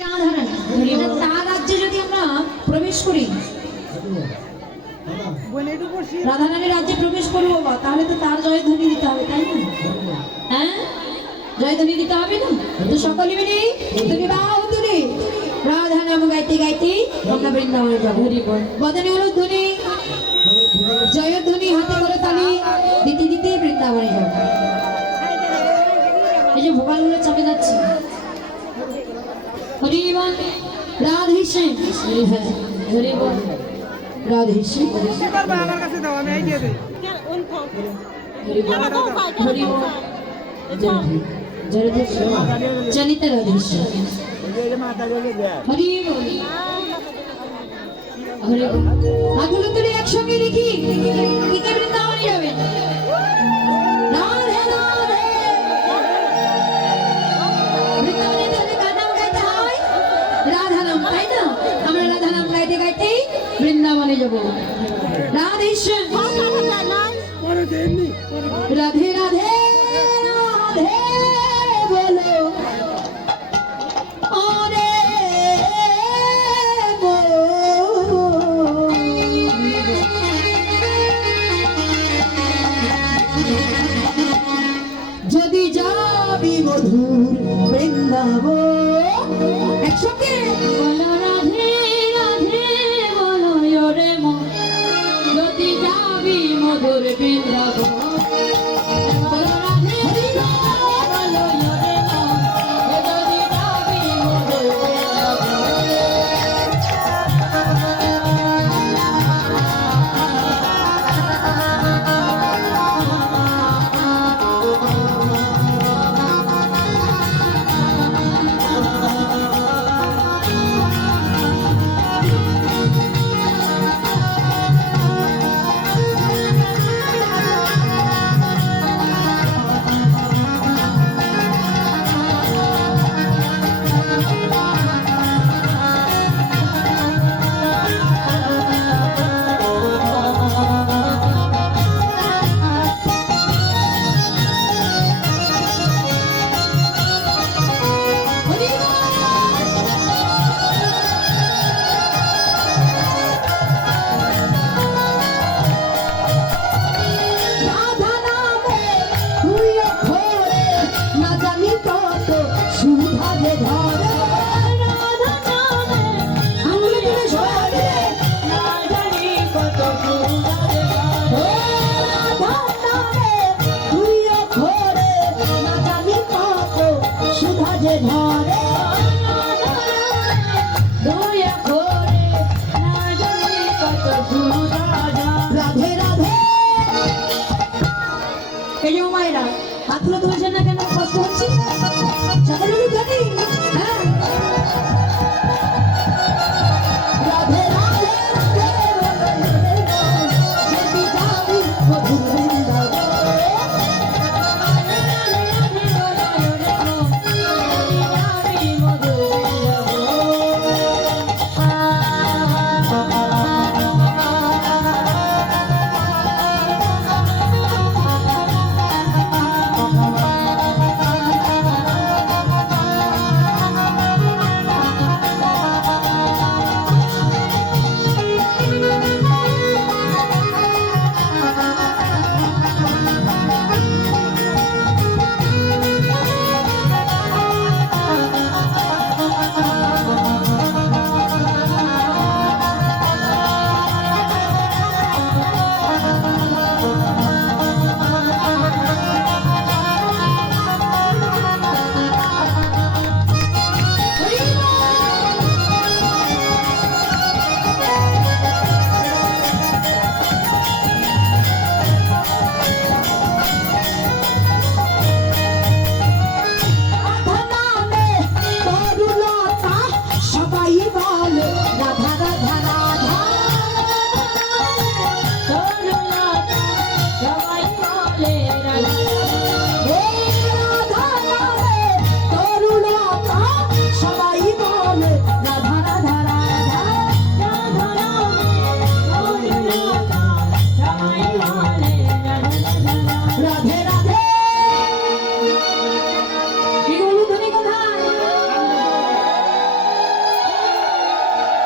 তার রাজ্যে যদি আমরা প্রবেশ করি, রাধারানীর রাজ্যে প্রবেশ করবো বাবা, তাহলে তো তার জয়ধ্বনি দিতে হবে, তাই না? হ্যাঁ, জয়ধ্বনি দিতে হবে না? তো সকলে মিলে তুমি বাহু তুলে রাধা নাম গাইতে গাইতে আমরা বৃন্দাবনে যাবো। বদনে হলো ধ্বনি, জয়ধ্বনি হাতে করে তালি দিতে দিতে বৃন্দাবনে যাবো। এই যে ভোপালগুলো চাপে যাচ্ছে। হরি বল রাধে শ্যাম, হ্যাঁ হরি বল রাধে শ্যাম। আমার কাছে দাও, আমি এই দিয়ে দেই। হরি বল হরি বল জয় জনিত রাধে শ্যাম। হরি বল হরি বল। হাতগুলো তুলে একসঙ্গে লিখি, লিখে বৃন্দাবনে যাবেন। রাধে রাধে। বৃন্দাবনে তাহলে কার নাম গাইতে হয়? রাধা নাম, তাই না? আমরা রাধা নাম গাইতে গাইতে বৃন্দাবনে যাব। রাধে শ্যাম। রাধে রাধে রাধে বলো ওরে যদি যাবি মধুর বৃন্দাবন, একসঙ্গে বলো রাধে রাধে বলো ওরে মন, যদি যাবি মধুর বৃন্দাবন। হাতগুলো তুলছেন না কেন? কষ্ট হচ্ছে? সকলে জানি। হ্যাঁ, রাধে রাধে যদি যাবি মধুর বৃন্দাবন।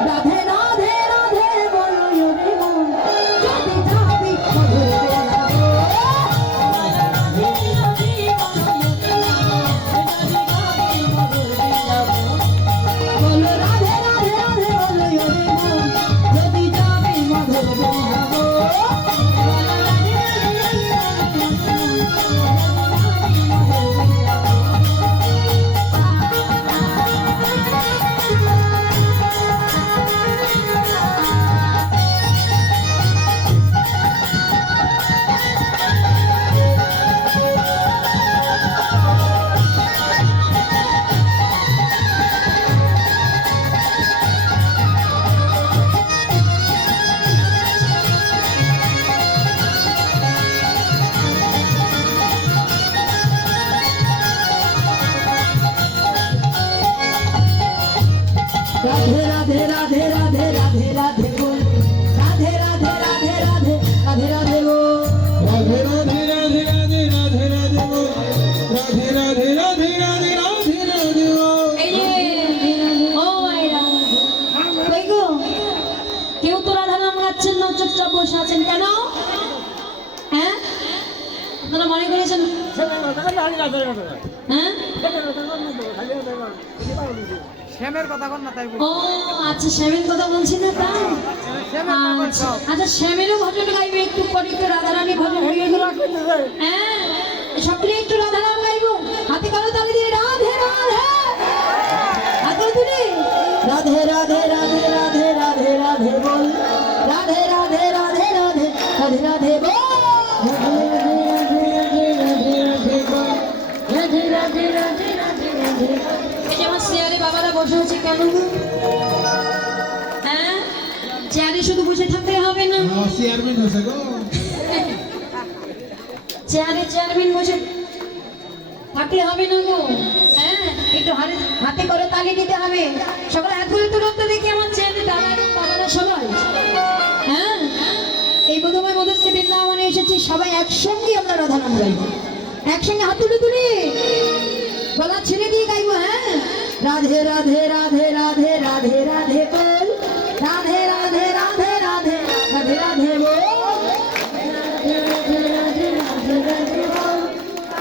রাধে রাধে রাধে বলো রে মন যদি যাবি মধুর বলো রাধে রাধে রাধে বলো রে মন যদি যাবি মধুর রাধে রাধে রাধে রাধে রাধে রাধে বল রাধে রাধে রাধে রাধে রাধে রাধে বল রাধে রাধে রাধে রাধে রাধে রাধে বল রাধে রাধে রাধে রাধে রাধে রাধে বল এই যে ও মাইরা কই গো কেউ তো রাধা নাম গাচ্ছেন না চুপচাপ বসে আছেন কেন হ্যাঁ আপনারা মনে করেছেন হ্যাঁ শ্যামের কথা কর না তাই বলি। ও আচ্ছা শ্যামের কথা বলছি না তাই শ্যামের কথা বল। আচ্ছা আচ্ছা শ্যামেরও ভজন গাইবে একটু পরে একটু রাধারানী ভজন গাইবে হ্যাঁ সকলে একটু রাধারাম গাইবো হাতে কালো তালি দিয়ে রাধে রাধে হাতে তুলে রাধে রাধে রাধে রাধে রাধে রাধে বল রাধে রাধে রাধে রাধে রাধে রাধে বল রাধে রাধে রাধে রাধে রাধে এই যে আমার চেয়ারে বাবারা বসে আছে কেন গো? হ্যাঁ চেয়ারে শুধু বসে থাকতে হবে না চেয়ারম্যান হয়েছে গো চেয়ারে চেয়ারম্যান বসে থাকলে হবে না গো হ্যাঁ একটু হাতে করে তালি দিতে হবে সকালে হাতগুলো তুলতে দেখি আমার চেয়ারে বাবারা সবাই হ্যাঁ এই বোধময় মধুশ্রী বৃন্দাবনে এসেছি সবাই একসঙ্গে আমরা রাধা নাম গাইবো একসঙ্গে হাত তুলে তুলে গলা ছেড়ে দিয়ে গাইবো হ্যাঁ রাধে রাধে রাধে রাধে রাধে রাধে বল রাধে রাধে রাধে রাধে রাধে রাধে বল রাধে রাধে রাধে রাধে রাধে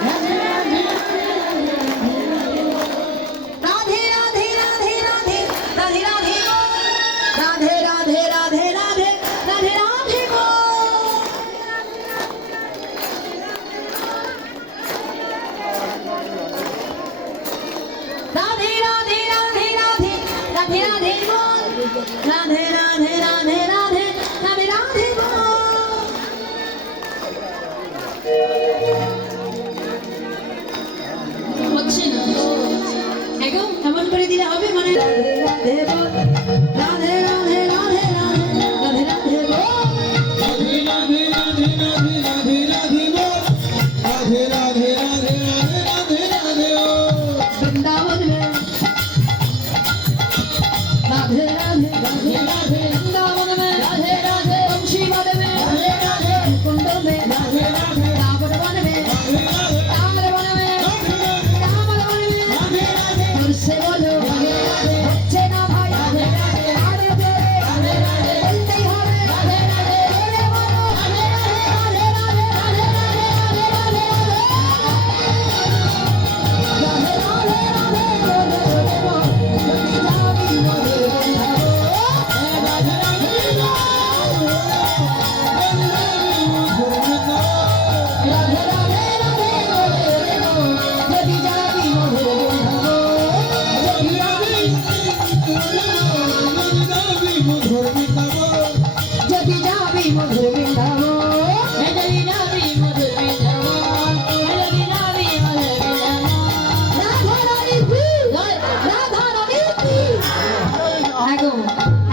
রাধে রাধে রাধে রাধে রাধে রাধে রাধে রাধে রাধে রাধে রাধে রাধে রাধে বল রাধে রাধে রাধে রাধে রাধে রাধে বল হচ্ছে না এখন এমন করে দিলে হবে মানে রাধে রাধে বল রাধে রাধে রাধে রাধে রাধে রাধে বল রাধে রাধে রাধে রাধে রাধে রাধে বল রাধে রাধে রাধে রাধে রাধে রাধে বল वृंदावन में राधे राधे राधे राधे वृंदावन में राधे राधे वंशी वन में राधे राधे कुंड में राधे राधे रावण वन में রাধে রাধে रावण वन में रावण वन में রাধে রাধে फिर से बोलो राधे राधे बच्चे ना भाई राधे राधे राधे तेरे राधे राधे बोलते ही होवे राधे राधे बोले बोलो राधे राधे राधे राधे राधे राधे राधे राधे যদি যাবি মধুর বৃন্দাবন যদি যাবি মধুর বৃন্দাবন যদি যাবি মধুর বৃন্দাবন রাধা রানী কি রাধা রানী কি আগো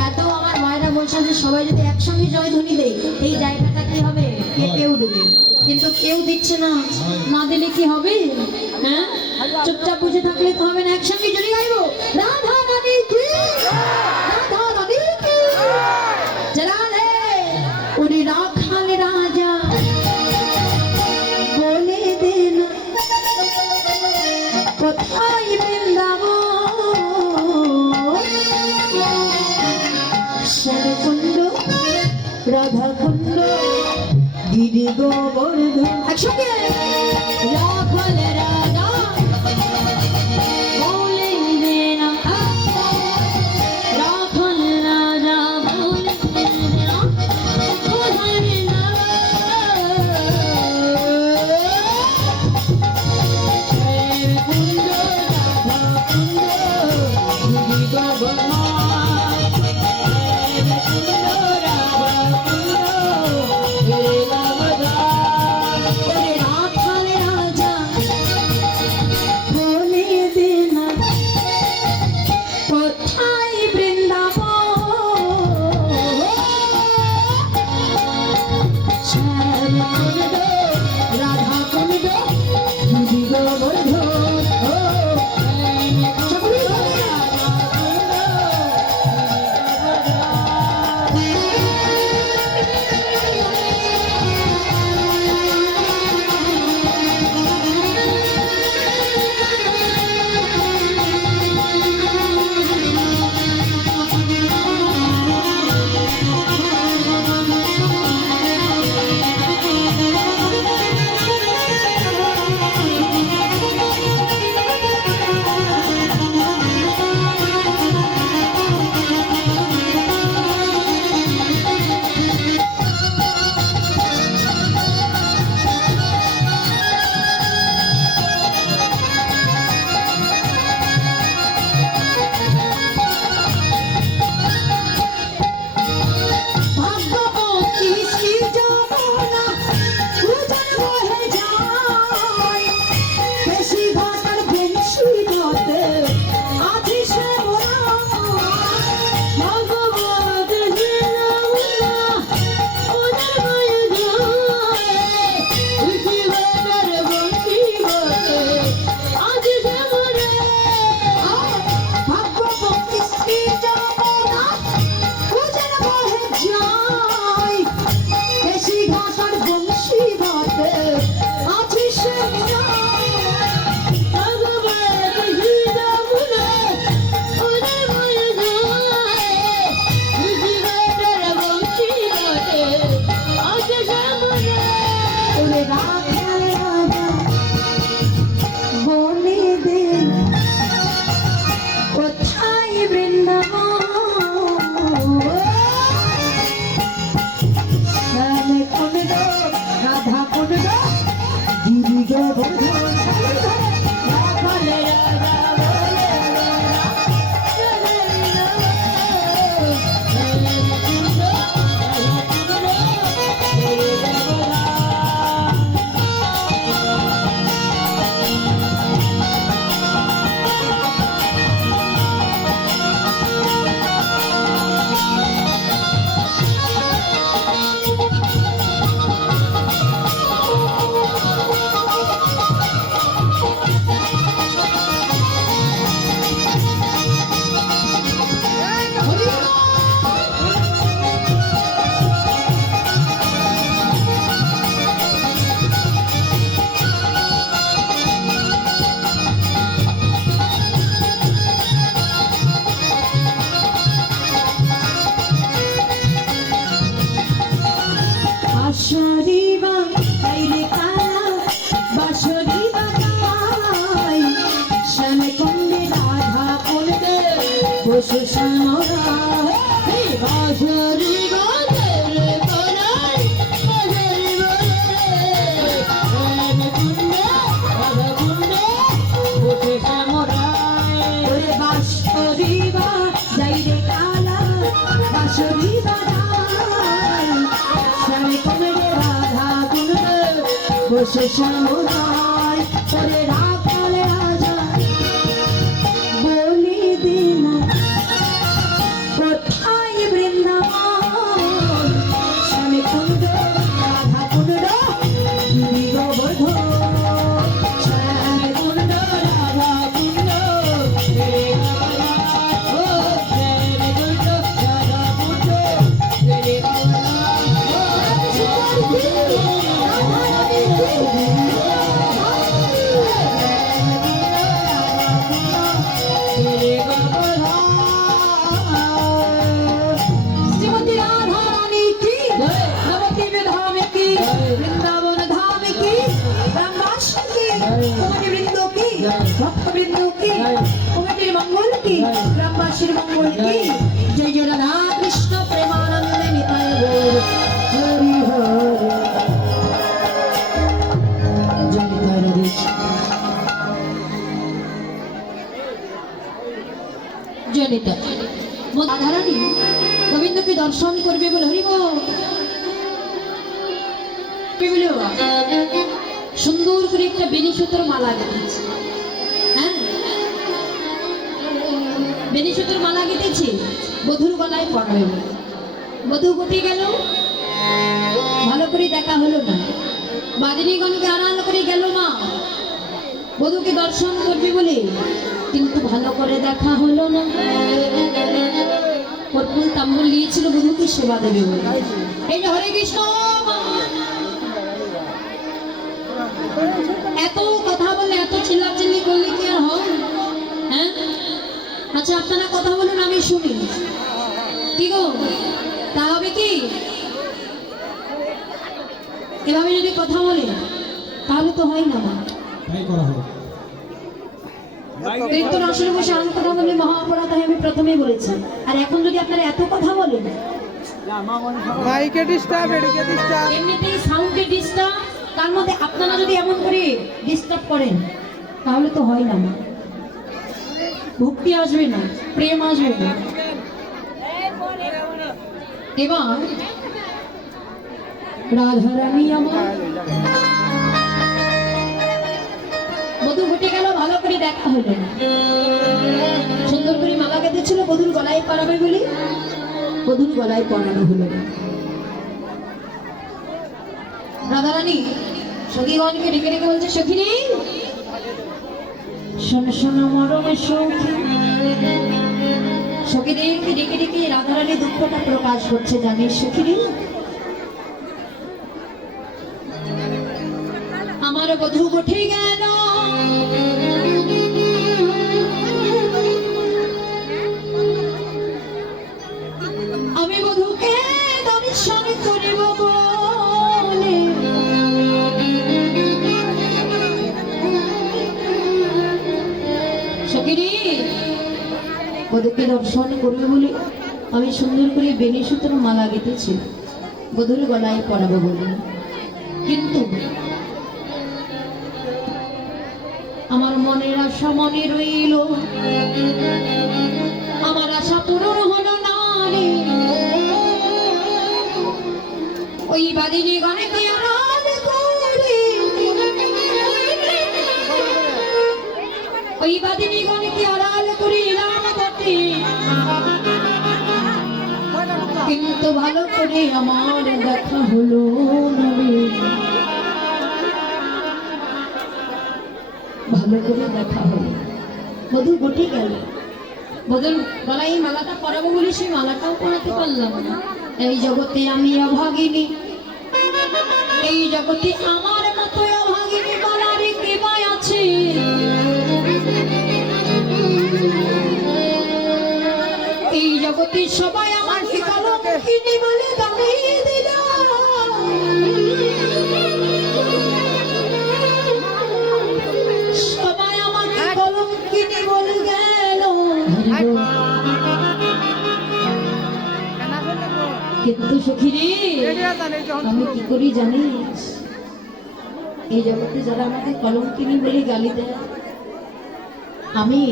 এত আমার মায়েরা বলছেন যে সবাই যদি একসঙ্গে জয়ধ্বনি দেয় এই জায়গাটা কি হবে কেউ দেবে কিন্তু কেউ দিচ্ছে না না দিলে কি হবে হ্যাঁ চুপচাপ বুঝে থাকলে তো হবে না একসঙ্গে জড়ি গাইবো রাধা রানী কি রাধা রানী কি রাধে উনি রাখাল রাজা বলে দেন কোথায় বৃন্দাবন শ্যামকুণ্ড রাধাকুণ্ড গিরি গোবর্ধন একসঙ্গে রাখল রাধা বলেন রাখল রাধা বলেন বসে সমুদায় করে রাখাল রাজা বলি দিন কোথায় বৃন্দাবন স্বামী কুণ্ড রাধা কুণ্ড গিরি গোবর্ধন স্বামী কুণ্ড রাধা কুণ্ড গিরি গোবর্ধন ও স্বামী কুণ্ড রাধা কুণ্ড গিরি গোবর্ধন ও দাসের মঙ্গল কি জয় জয় রাধা কৃষ্ণ প্রেমানন্দে নিতাই গৌর হরি হরি জয় নিতাই রাধে জয় নিতাই রাধারানী গোবিন্দকে দর্শন করবে বলে হরি বল সুন্দর করে একটা বেনি সুতোর মালা গেঁথেছে। হ্যাঁ বেনি সুতোর মালা গেঁথেছে বধুর গলায় পড়াবে বলে। বধূ কোথায় গেল ভালো করে দেখা হলো না। বাদিনীগণকে আড়াল করে গেল মা বধূকে দর্শন করবে বলে, কিন্তু ভালো করে দেখা হলো না। কর্পুল তাম্বুল নিয়েছিল বধূকে সেবা দেবে বলে। এই যে হরে কৃষ্ণ এত কথা বলে এত চিল্লাচিল্লি করলে কি আর হয়? হ্যাঁ আচ্ছা আপনারা কথা বলুন আমি শুনি। কি গো তা হবে কি? এভাবে যদি কথা বলে তাহলে তো হয় না মা। তাই করা হবে। কীর্তন আসলে বসে আরো কথা বললে মহা অপরাধ হয়, আমি প্রথমেই বলেছি। আর এখন যদি আপনারা এত কথা বলেন, মাইকে ডিস্টার্ব, এদিকে ডিস্টার্ব, এমনিতেই সাউন্ডে ডিস্টার্ব, তার মধ্যে আপনারা যদি এমন করে ডিস্টার্ব করেন তাহলে তো হয় না মা। ভক্তি আসবে না, প্রেম আসবে না। এবার রাধারানী আমার বধূ ঘটে গেল, ভালো করে দেখা হলো না। সুন্দর করে মালা গেঁথেছিল বধূর গলায় পরাবে বলে, বধূর গলায় পরানো হলো না। রাধারানী সখীগণকে ডেকে ডেকে বলছে, সখিনী শোনো শোনো মরমে সখী। সখীদেরকে ডেকে ডেকে রাধারানী দুঃখটা প্রকাশ করছে, জানিস সখিনী আমার বধূ উঠে গেল, আমি বধূকে দর্শন করিব বলে সখিনী বধূকে দর্শন করবে বলে আমি সুন্দর করে বেনি সুতোর মালা গেঁথেছি বধূর গলায় পরাবো বলে, কিন্তু আমার মনের আশা মনে রইল, আমার আশা পূরণ হলো না রে। ওই বাদিনী গণকে আড়াল করে, ওই বাদিনী গণকে আড়াল করে এলাম বটে, কিন্তু ভালো করে আমার দেখা হলো না রে। ভালো করে দেখা হলো, বধূ ঘটে গেল। বধূর গলায় এই মালাটা পরাবো বলে সেই মালাটাও পরাতে পারলাম না। এই জগতে আমি অভাগিনী, এই জগতে আমার মতো অভাগিনী বলার কে বা আছে? এই জগতে সবাই আমাকে কলঙ্কিনী বলে দাঁড়িয়ে দিল, সবাই আমাকে কলঙ্কিনী বলে গেল। কিন্তু সখিনী আমি কি করি জানিস? এই জগতে যারা আমাকে কলঙ্কিনী বলে গালি দেয়, আমি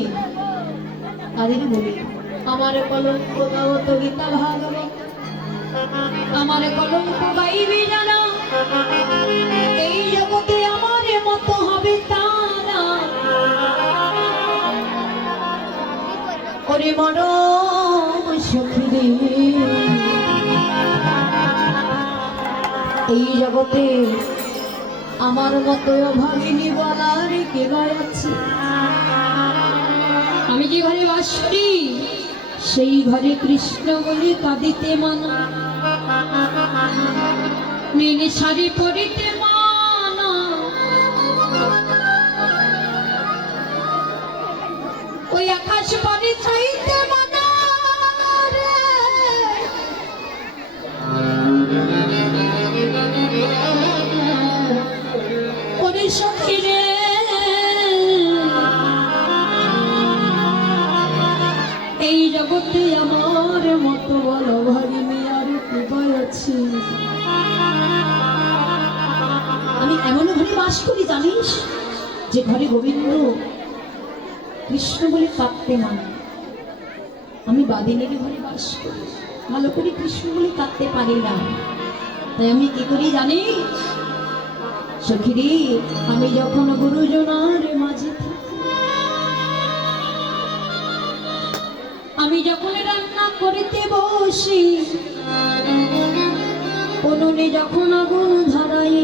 তাদের বলি আমার কলঙ্ক গাও তো গীতা ভাগবত, আমার কলঙ্ক গাইবি জানা, এই জগতে আমার মতো হবে তারা। ওরে মরম সখিনী এই জগতে আমার মতো অভাগিনী বলার কে বা আছে? আমি যে ঘরে বাস করি সেই ঘরে কৃষ্ণ বলে কাঁদিতে মানা, নীল শাড়ি পরিতে মানা, ওই আকাশ পানি চাইতে মানা রে। ওরে সখী রে এই জগতে আমার মতো বলো ভাগিনী আর কি আছে? আমি এমন ঘরে বাস করি জানিস, যে ঘরে গোবিন্দ কৃষ্ণ বলে কাঁদতে মানে। আমি বাদিনীর ঘরে বাস করি, ভালো করে কৃষ্ণ বলে কাঁদতে পারি না। তাই আমি কি করি জানিস সখিরে, আমি যখন গুরুজনার মাঝে থাকি, আমি যখন রান্না করিতে বসি, উনুনে যখন আগুন ধরাই,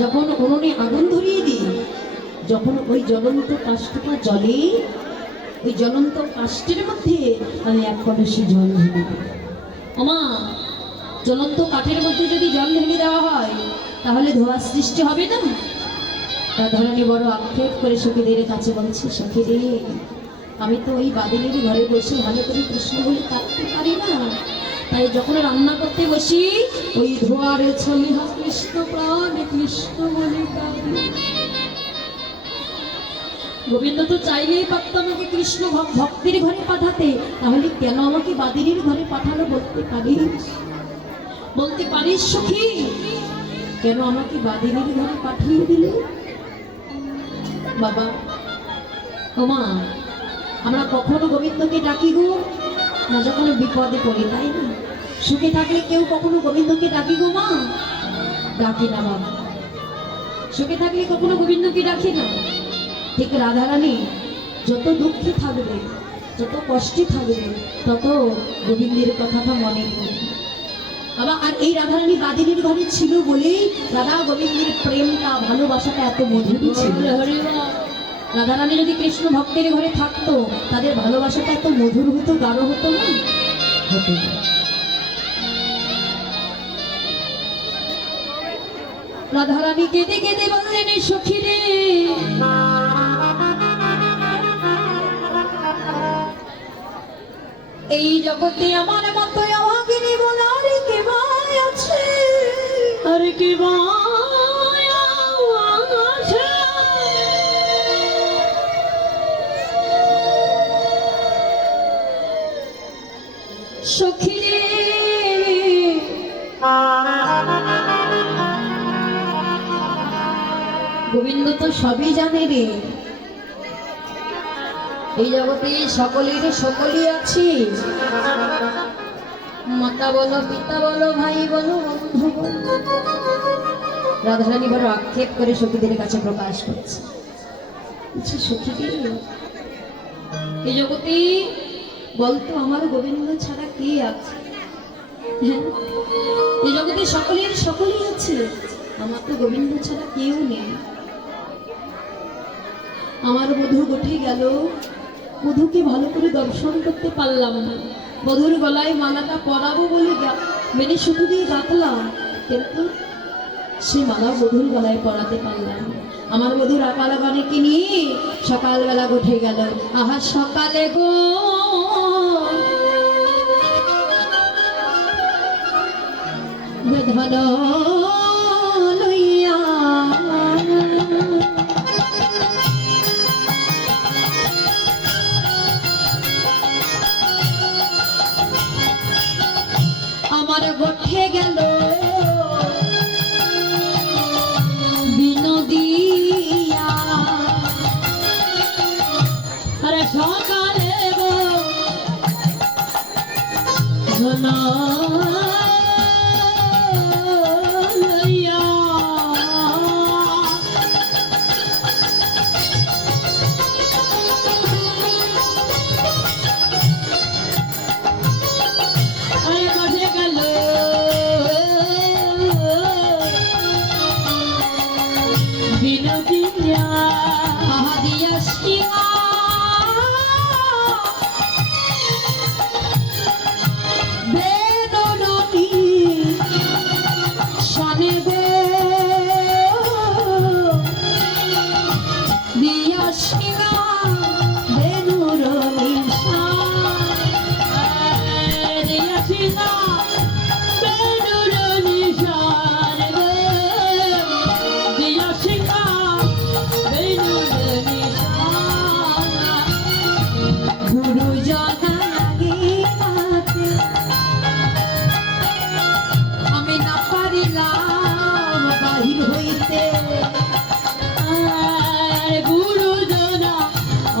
যখন উনুনে আগুন ধরিয়ে দিই, যখন ওই জ্বলন্ত কাষ্ঠটা জ্বলে, ওই জ্বলন্ত কাষ্ঠের মধ্যে আমি এক কলসি জল ঢেলে দিই। ওমা, জ্বলন্ত কাঠের মধ্যে যদি জল ঢেলে দেওয়া হয় তাহলে ধোঁয়ার সৃষ্টি হবে না? রাধারানী বড় আক্ষেপ করে সখীদের কাছে বলছে, সখী রে, আমি তো ওই বাদিনীর ঘরে বসে ভালো করে কৃষ্ণ বলে কাঁদতে পারি না। তাই যখন রান্না করতে বসি, ওই ধোঁয়ার ছলি কৃষ্ণ প্রাণ কৃষ্ণ বলে কাঁদি। গোবিন্দ তো চাইলেই পারত আমাকে কৃষ্ণ ভক্তির ঘরে পাঠাতে, তাহলে কেন আমাকে বাদিনীর ঘরে পাঠালো বলতে পারিস? বলতে পারিস সখী, কেন আমাকে বাদিনীর ঘরে পাঠিয়ে দিল? বাবা, ওমা, আমরা কখনো গোবিন্দকে ডাকি গো না যখন বিপদে পড়ি, তাই না? সুখে থাকলে কেউ কখনো গোবিন্দকে ডাকি গো মা? ডাকি না বাবা। সুখে থাকলে কখনো গোবিন্দকে ডাকি না। ঠিক রাধারানী যত দুঃখে থাকবে, যত কষ্টে থাকবে, তত গোবিন্দের কথাটা মনে পড়বে বাবা। আর এই রাধারানী বাদিনীর ঘরে ছিল বলেই রাধা গোবিন্দের প্রেমটা, ভালোবাসাটা এত মধুর ছিল। রাধারানী যদি কৃষ্ণ ভক্তের ঘরে থাকতো, তাদের ভালোবাসাটা এত মধুর হতো, গাঢ় হতো না? হতো। রাধারানী কেঁদে কেঁদে বললেন, সখী রে, এই জগতে আমার মতো অভাগিনী বলার কে ভাই আছে? আর কে ভাই আছে? সখী রে, গোবিন্দ তো সবই জানে রে। এই জগতে সকলের সকলই আছে, মাতা বলো, পিতা বলো, ভাই বলো, বন্ধু বলো। রাধারানী বড় আক্ষেপ করে সখীদের কাছে প্রকাশ করছে, সখী এই জগতে বলতো আমার গোবিন্দ ছাড়া কে আছে? এই জগতে সকলের সকলই আছে, আমার তো গোবিন্দ ছাড়া কেউ নেই। আমার বধূ উঠে গেল, বধূকে ভালো করে দর্শন করতে পারলাম না। বধূর গলায় মালাটা পরাবো বলে মেনে শুধু দিয়ে গাঁথলাম, কিন্তু সে মালা বধূর গলায় পরাতে পারলাম না। আমার বধূর আকালা গানেকে নিয়ে সকালবেলা উঠে গেল। আহা সকালে গো ধন লইয়া, আমার গোঠে গেল বিনোদিয়া। আরে সকালে গো ধন লইয়া, বিনোদিয়া দিয়া শিয়া বেদননি শনে গো দিয়া শিয়া বেনুর নিশা, দিয়া শিয়া বেনুর নিশান গো, দিয়া শিয়া বেনুর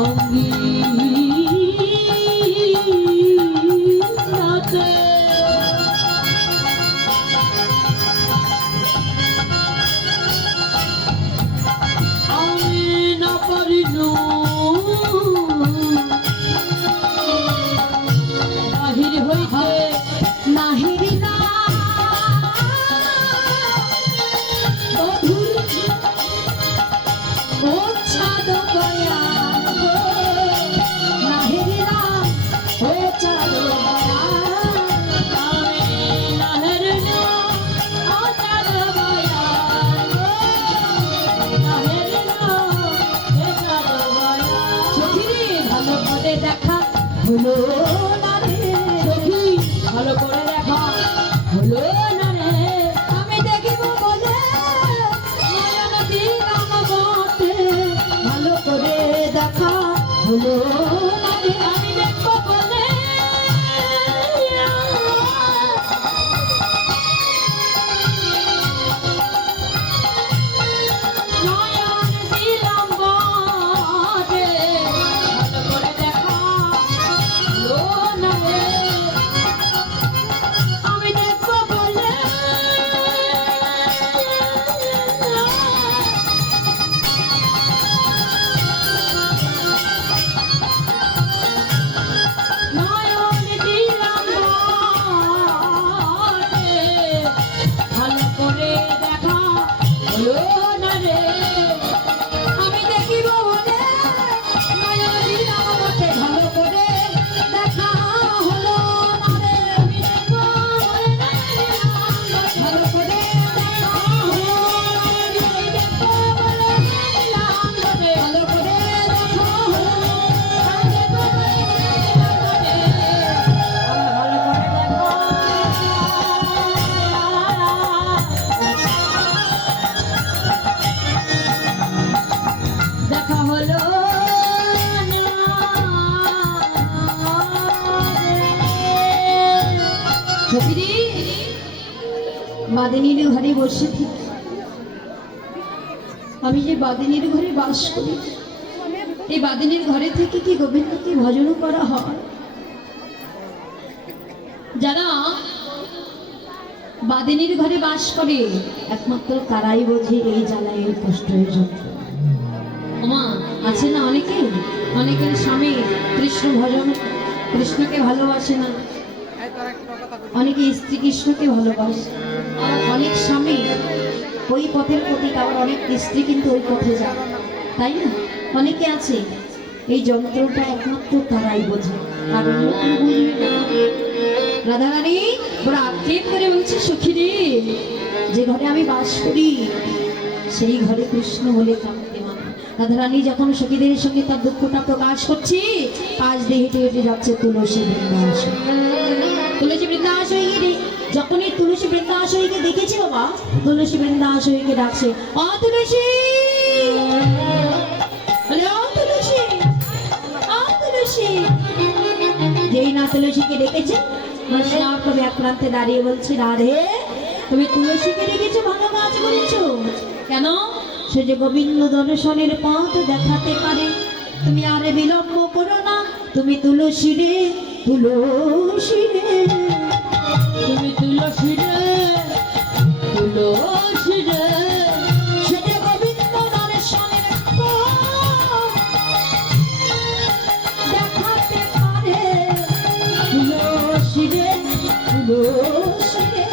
সঙ্গীতে আমি না পারিল বাহির হইতে নাহিরি না বধূর ও ছাদ গয়া নাহিরি না ও ছাদ গয়া আমি নাহিরি না ও ছাদ গয়া নাহিরি না ও ছাদ গয়া সখী ভালো করে দেখা হলো না রে সখী ভালো করে দেখা হলো না রে আমি দেখিব বলে নয়ন দিলাম বটে ভালো করে দেখা হলো না রে আমি দেখব বলে নয়ন দিলাম বটে ভালো করে দেখা হলো না রে আমি দেখব বলে নয়ন দিলাম বটে ভালো করে দেখা হলো না রে আমি দেখিব বলে নয়ন দিলাম বটে ভালো করে দেখা হলো না রে আমি দেখব বলে ভালো করে দেখা হলো না রে আমি দেখব বলে ভালো করে দেখা হলো আমি দেখব বলে ভালো করে দেখা হলো সখীরি বাদিনীর ঘরে বসে থাকি আমি যে বাদিনীর ঘরে বাস করি এই বাদিনীর ঘরে থেকে কি গোবিন্দকে ভজন করা হয় যারা বাদিনীর ঘরে বাস করে একমাত্র তারাই বোঝে এই জ্বালায় এই কষ্টের যন্ত্রণা ওমা আছে না অনেকের স্বামী কৃষ্ণ ভজন কৃষ্ণকে ভালোবাসে না অনেকে স্ত্রী কৃষ্ণকে ভালোবাসে আবার অনেক স্বামী ওই পথের প্রতি আবার অনেক স্ত্রী কিন্তু ওই পথে যায় তাই না অনেকে আছে এই যন্ত্রটা একমাত্র তারাই বোঝে আর অন্য কেউ বুঝবে না রাধারানী বড় আক্ষেপ করে বলছে সখীরে যে ঘরে আমি বাস করি সেই ঘরে কৃষ্ণ বলে কাঁদতে মানা রাধারানী যখন সখীদের সঙ্গে তার দুঃখটা প্রকাশ করছি আজ দিয়ে হেঁটে হেঁটে যাচ্ছে তুলসী বৃন্দাশ্রম তুলসী বৃন্দাশ্রমী যখনই তুলসী বৃন্দাশ্রমীকে দেখেছি বাবা তুলসী বৃন্দাশ্রমীকে ডাকছে অ তুলসী যেই না তুলসীকে ডেকেছে কবি এক প্রান্তে দাঁড়িয়ে বলছে রাধে তুমি তুলসীকে ডেকেছো ভালো কাজ করেছো কেন সে যে গোবিন্দ দর্শনের পথ দেখাতে পারে তুমি আরে বিলম্ব করো না তুমি তুলসী রে তুলসী রে তুমি তুলসী রে তুলসী রে সে যে গোবিন্দ দর্শনের পথ দেখাতে পারে তুলসী রে তুলসী রে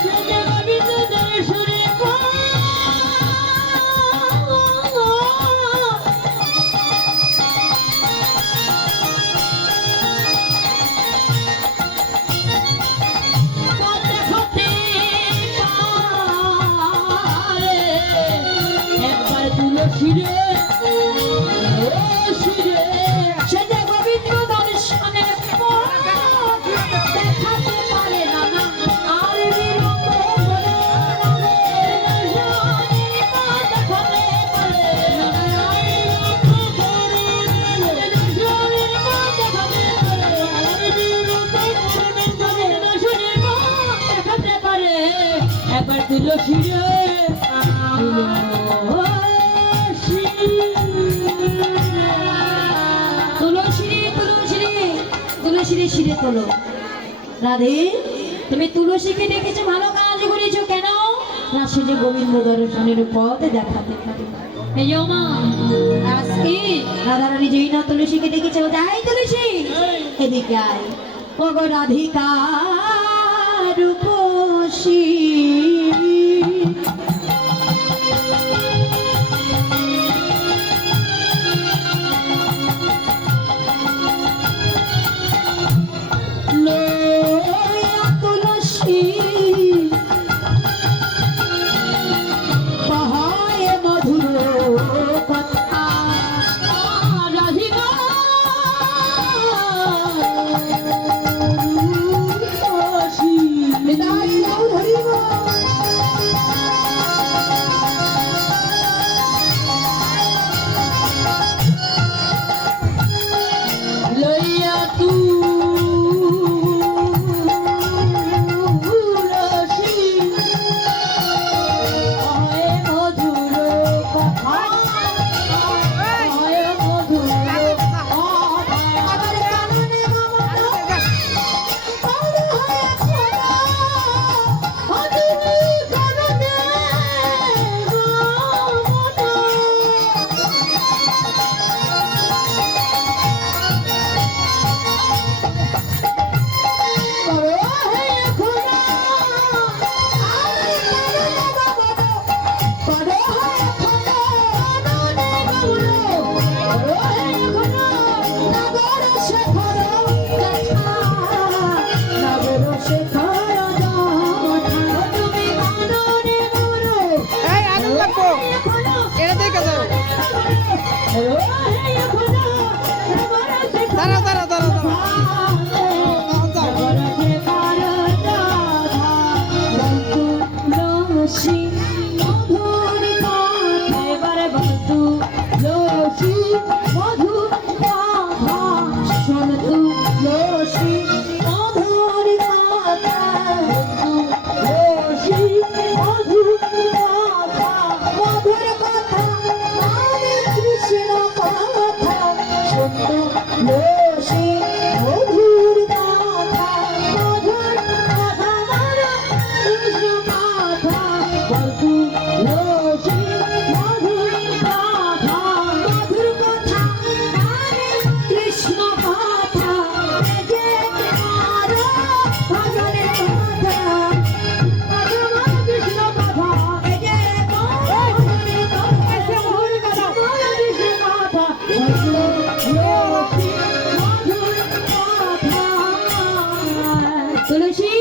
সে যে গোবিন্দ দর্শনের পথ তুলসী রে তুলসী তুলসীর শিরে তোলো। রাধে, তুমি তুলসীকে ডেকেছো, ভালো কাজ করেছো। কেন না, সে যে গোবিন্দ দর্শনের পথে দেখাতে পারে। এই যে মা আজকে রাধারানী যেই না তুলসীকে ডেকেছে, যাই তুলসী এদিকে আয়। ও গো রাধিকা রূপসী, লয়া তুলসী পাহায় মধুর কথা। রাধিকা রূপসী, বিদায় দাও ধরিব। লইয়া তুলসী পাহায় মধুর কথা, পাহায় মধুর কথা। আমার কাননে গামন পাগল হয়ে খোদা, অদিনী কাননে এই আনন্দ লাগবো এটা দেখে যাও। দাঁড়াও দাঁড়াও দাঁড়াও তুলসী,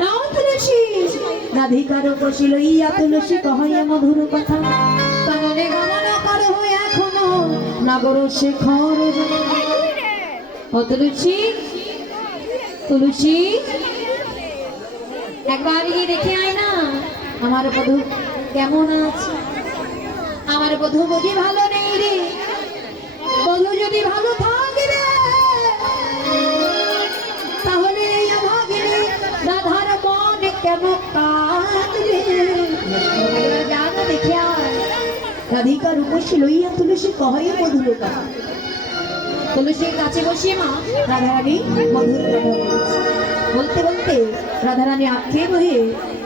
নাও তুলসী। রাধিকার বসি লইয়া তুলসী কহাইয়া মধুর কথা, কাননে গমন করো এখনো নাগর শেখর। ও তুলসী, তুলসী একবার গিয়ে দেখে আয় না আমার বধূ কেমন আছে। আমার বধূ বুঝি ভালো নেই রে, বধূ যদি ভালো থাকে রে তাহলে ভাগিনী রাধার মনে কেন কাঁদবে। জান দেখে আয়। রাধিকা রূপসী লইয়া তুলসী কহাইয়া মধুর কথা। তুলসীর কাছে বসিয়ে মা রাধারানী মধুর কথা বলছে। বলতে বলতে রাধারানী আক্ষেপ হয়ে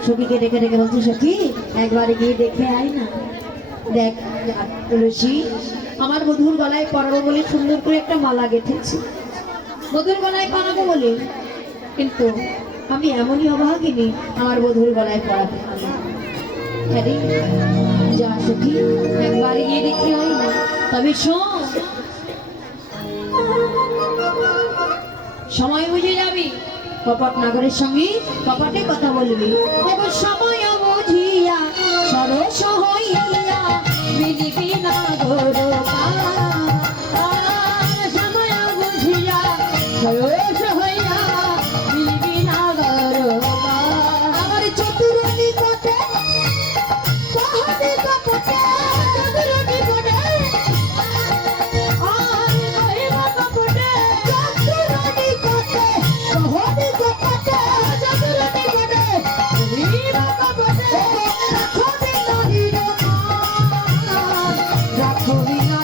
সখীকে ডেকে ডেকে বলছে, সখী একবার গিয়ে দেখে আয় না। দেখ তুলসী, আমার বধুর গলায় পরাবো বলে সুন্দর করে একটা মালা গেঁথেছি, বধুর গলায় পরাবো বলে, কিন্তু আমি এমনই অভাগিনী আমার বধুর গলায় পরাতে পারি। আরে যা সখী একবার গিয়ে দেখে আয় না। তবে শোন, সময় বুঝে যাবি, কপট নাগরের সঙ্গে কপটে কথা বলবি। এবার সময় বুঝিয়া সরস হইয়া মিলিবি নাগর সময় বুঝিয়া সরস হইয়া মিলিবি নাগর। আমার চতুরনি কটে কহনি কপটে, চতুরনি কটে রাখো বিনা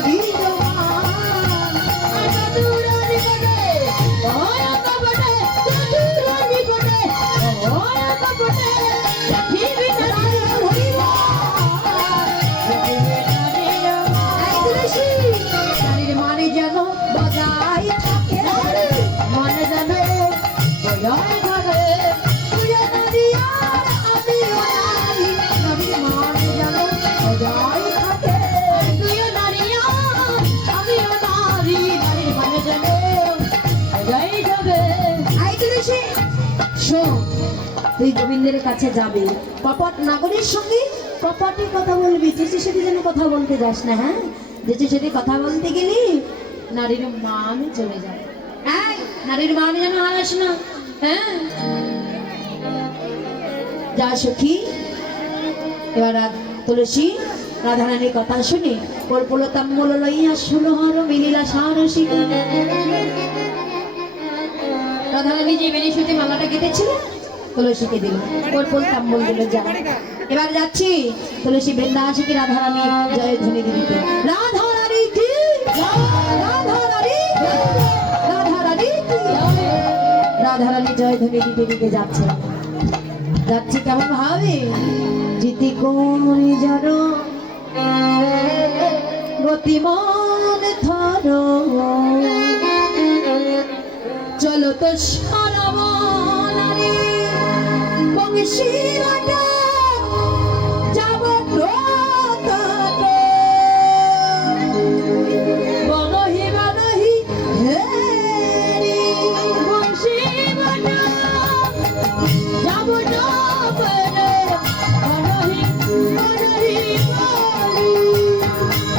তুই গোবিন্দের কাছে যাবে, কপট নাগরের সঙ্গে কপটে কথা বলবি, যেচে সেটি যেন কথা বলতে যাস না। হ্যাঁ, যেচে সেটি কথা বলতে গেলি নারীর মান চলে যায়। হ্যাঁ, নারীর মান যেন হারাস না। হ্যাঁ, যা সখী। এবার তুলসী রাধারানীর কথা শুনে কল্পলতাম্বল লইয়া সুলহর মিলিলা সারসিক। রাধারানী যে বেনি সুতি মালাটা কেটেছিল তুলসীকে দিল, কল্পলতাম্বল দিল। যা, এবার যাচ্ছি তুলসী বৃন্দাবনকে রাধারানী জয় ধ্বনি দিতে। রাধারানী কি জয়, রাধারানী জয়, রাধারানী কি জয়। রাধারানী জয় ধ্বনি দিতে দিতে যাচ্ছে। যাচ্ছি কেমন ভাবে, জিতি কোন জড় গতিমান ধর, চলো তো সারাবনারে বংশীরাটা যাব প্রতারে। বনহি বনহি হে রে বংশীরাটা যাব না পরে। বনহি বনহি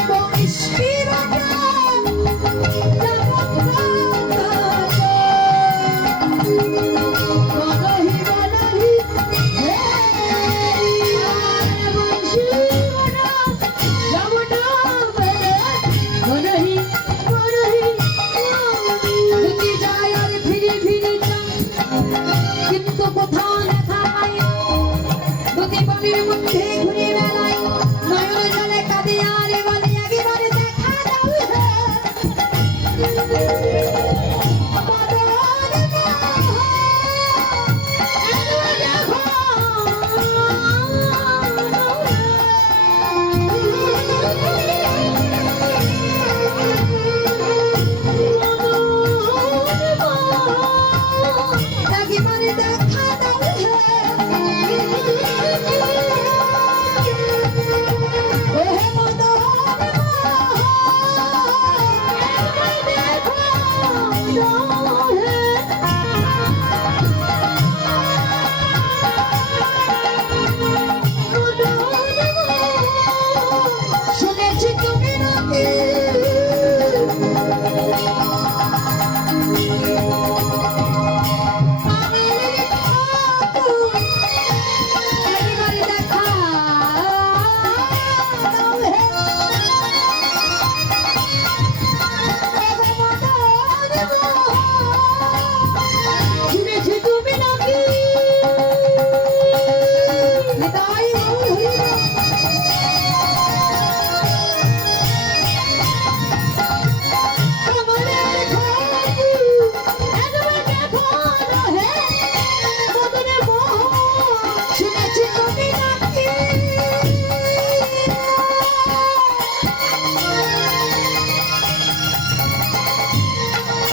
বংশীরাটা যাব প্রতারে। বনহি বনহি হে বংশীরাটা যাব না পরে। বনহি বনহি দুটি যায় আর ফিরি ফিরি যায়, কিন্তু কোথাও দেখা পাই। দুটি পানির মধ্যে ঘুরে বেড়াই, নয়ন জলে কাঁদে আর বলে একেবারে দেখা দাও হে। বদন একেবারে দেখা দাও হে। ওহে বদন শুনেছি তুমি নাকি একেবারে দেখা দাও হে। শুনেছি তুমি নাকি নিতাই গৌর হরিনাম। কমলের ঘাটু একবার দেখো না হে মদনের মোহ। শুনেছি তুমি নাকি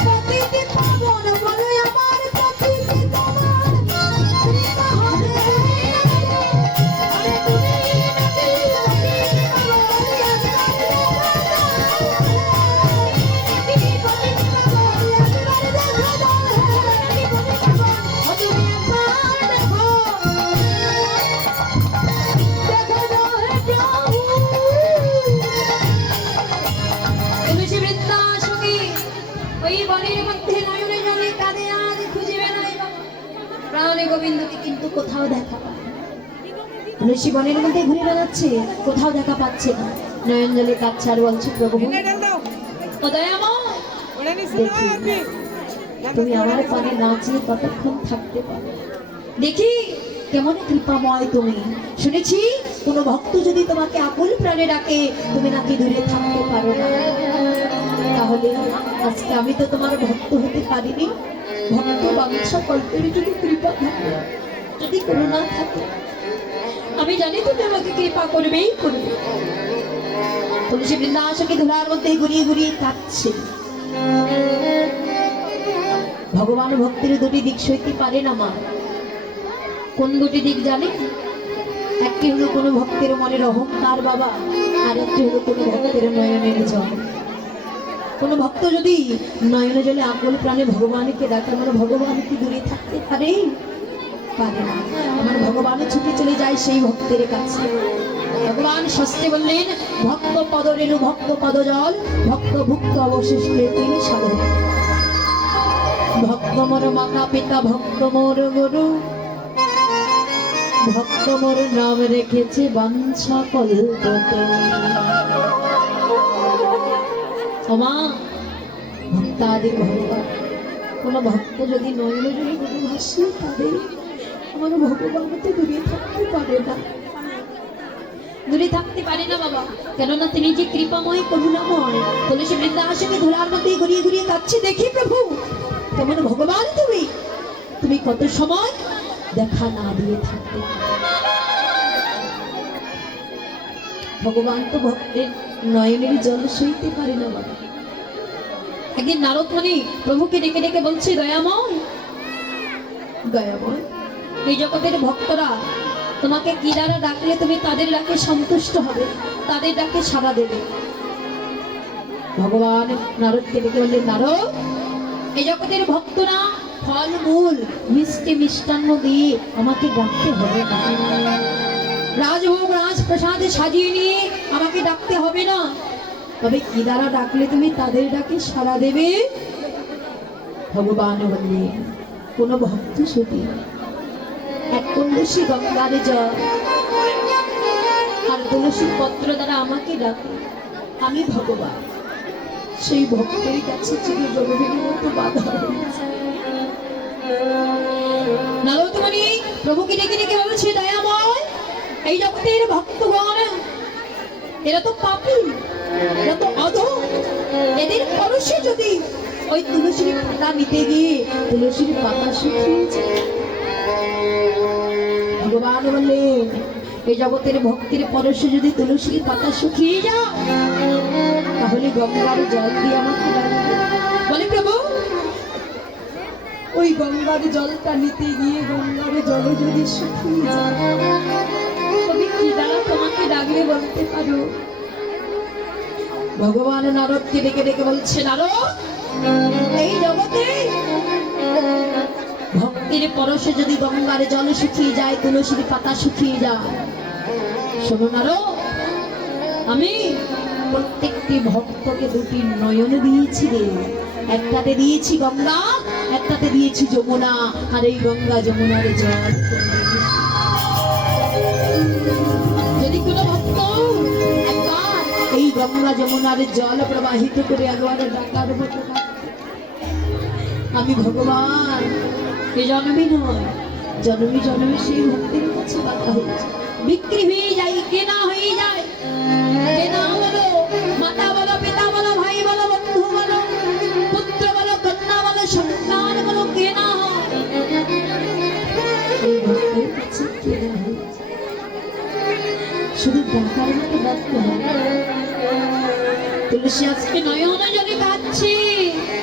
পতিতি পাবন বলে আমার পতিতি তোমার কৃপা হবে। আরে তুমি নাকি তুলসী বৃন্দাবনকে ওই বনের মধ্যে নয়নে জলে কাঁদে আর খুঁজে বেড়ায় প্রাণে গোবিন্দকে, কিন্তু কোথাও দেখা পায় না। তুলসী বনের মধ্যে ঘুরে বেড়াচ্ছে, কোথাও দেখা পাচ্ছে না। নয়ন জলে কাঁদছে আর বলছে, প্রভু ও দয়াময়, দেখি তুমি আমার পানে নাচিয়ে কতক্ষণ থাকতে পারো। দেখি কেমন কৃপাময় তুমি। শুনেছি কোনো ভক্ত যদি তোমাকে আকুল প্রাণে ডাকে তুমি নাকি দূরে থাকতে পারো না। তাহলে আজকে আমি তো তোমার ভক্ত হতে পারিনি। ভক্ত বাঞ্ছা কল্পের যদি কৃপা থাকে, যদি করুণা থাকে, আমি জানি তুমি আমাকে কৃপা করবেই করবে। তুলসী বৃন্দাবনকে ধুলার মধ্যে ঘুরিয়ে ঘুরিয়ে কাঁদছে। ভগবান ভক্তির দুটি দিক সইতে পারে না মা। কোন দুটি দিক জানে? একটি হলো কোনো ভক্তের মনের অহংকার বাবা, আর একটি হলো কোনো ভক্তের নয়নের জল। কোনো ভক্ত যদি নয়নে জলে আকুল প্রাণে ভগবানকে ডাকে, মানে ভগবান কি দূরে থাকতে পারে? পারে না। আমার ভগবানও ছুটে চলে যায় সেই ভক্তের কাছে। ভগবান শাস্ত্রে বললেন, ভক্ত পদ রেণু ভক্ত পদ জল ভক্ত ভুক্ত অবশিষ্টে তিনি সাধন। ভক্ত মোর মাতা পিতা ভক্ত মোর গুরু, ভক্ত মোর নাম রেখেছে বাঞ্ছা কল্পতরু। মা ভক্তাদির ভগবান, কোন ভক্ত যদি নয়ন যদি কোনো ভাসিয়ে তাদের আমার ভগবান তো দূরে থাকতে পারে না, দূরে থাকতে পারে না বাবা। কেননা তিনি যে কৃপাময় করুণাময়। তুলসী বৃন্দাবনে ধুলার মধ্যে ঘুরিয়ে ঘুরিয়ে কাচ্ছে, দেখি প্রভু কেমন ভগবান তুমি, তুমি কত সময় দেখা না দিয়ে থাকতে। ভগবান তো ভক্তের নয়নের জল সইতে পারে না বাবা। একদিন নারদ মুনি প্রভুকে ডেকে ডেকে বলছে, দয়াময় দয়াময়, এই জগতের ভক্তরা তোমাকে কি দ্বারা ডাকলে তুমি তাদের ডাকে সন্তুষ্ট হবে, তাদের ডাকে সাড়া দেবে। ভগবান নারদকে ডেকে বললেন, নারদ, এই জগতের ভক্তরা ফল মূল মিষ্টি মিষ্টান্ন দিয়ে আমাকে ডাকতে হবে না, রাজভোগ রাজপ্রসাদে সাজিয়ে নিয়ে আমাকে ডাকতে হবে না, তবে কি দ্বারা ডাকলে তুমি তাদের ডাকে সাড়া দেবে? ভগবান বললেন, কোন ভক্ত শুধু এক তুলসী গঙ্গার জল আর তুলসীর পত্র দ্বারা আমাকে ডাকে, আমি ভগবান সেই ভক্তের কাছে চির জগতের মতো বাধা হয়েছে। নারদ মুনি প্রভুকে ডেকে ডেকে বলছে, দয়াময়, এই জগতের ভক্তগণ এরা তো পাপী, এরা তো অধম, এদের পরশে যদি ওই তুলসীর পাতা নিতে গিয়ে তুলসীর পাতা শুকিয়ে যায়। ভগবান বললেন, এই জগতের ভক্তির পরশে যদি তুলসীর পাতা শুকিয়ে যায় তাহলে গঙ্গার জল দিয়ে আমাকে ডাকবে। বলে প্রভু, ওই গঙ্গার জলটা নিতে গিয়ে গঙ্গার জল যদি শুকিয়ে যায় তবে কি দ্বারা তোমাকে ডাকলে বলতে পারো? ভগবান নারদকে ডেকে ডেকে বলছে, নারদ, এই জগতে ভক্তির পরশে যদি গঙ্গার জল শুকিয়ে যায়, তুলসীর পাতা শুকিয়ে যায়, শোনো নারদ, আমি প্রত্যেকটি ভক্তকে দুটি নয়ন দিয়েছি রে, একটাতে দিয়েছি গঙ্গা, একটাতে দিয়েছি যমুনা, আর এই গঙ্গা যমুনার জল যদি কোনো ভক্ত একবার এই গঙ্গা যমুনার জল প্রবাহিত করে একবার ডাকার মতো আমি ভগবান এ জন্মে নয় জন্মে জন্মে সেই ভক্তির কাছে বাধা হয়েছে, বিক্রি হয়ে যায়, কেনা হয়ে যায়। কেনা বলো, মাতা বলো, পিতা বলো, ভাই বলো, বন্ধু বলো, পুত্র বলো, কন্যা বলো, সন্তান বলো, কেনা হয়। এই ভক্তের কাছে কেনা হয়েছে, শুধু ডাকার মতো ডাকতে হবে। তুলসী আজকে নয়ন জলে কাঁদছে,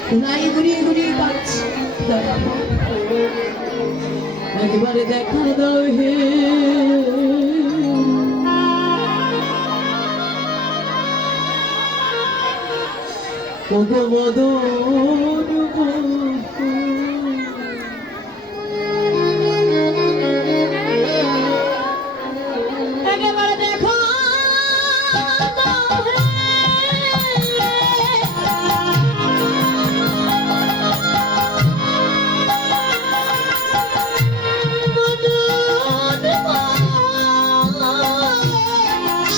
ধুলাই ঘুরিয়ে ঘুরিয়ে কাঁদছে, একবারে দেখা দাও হে। একেবারে দেখো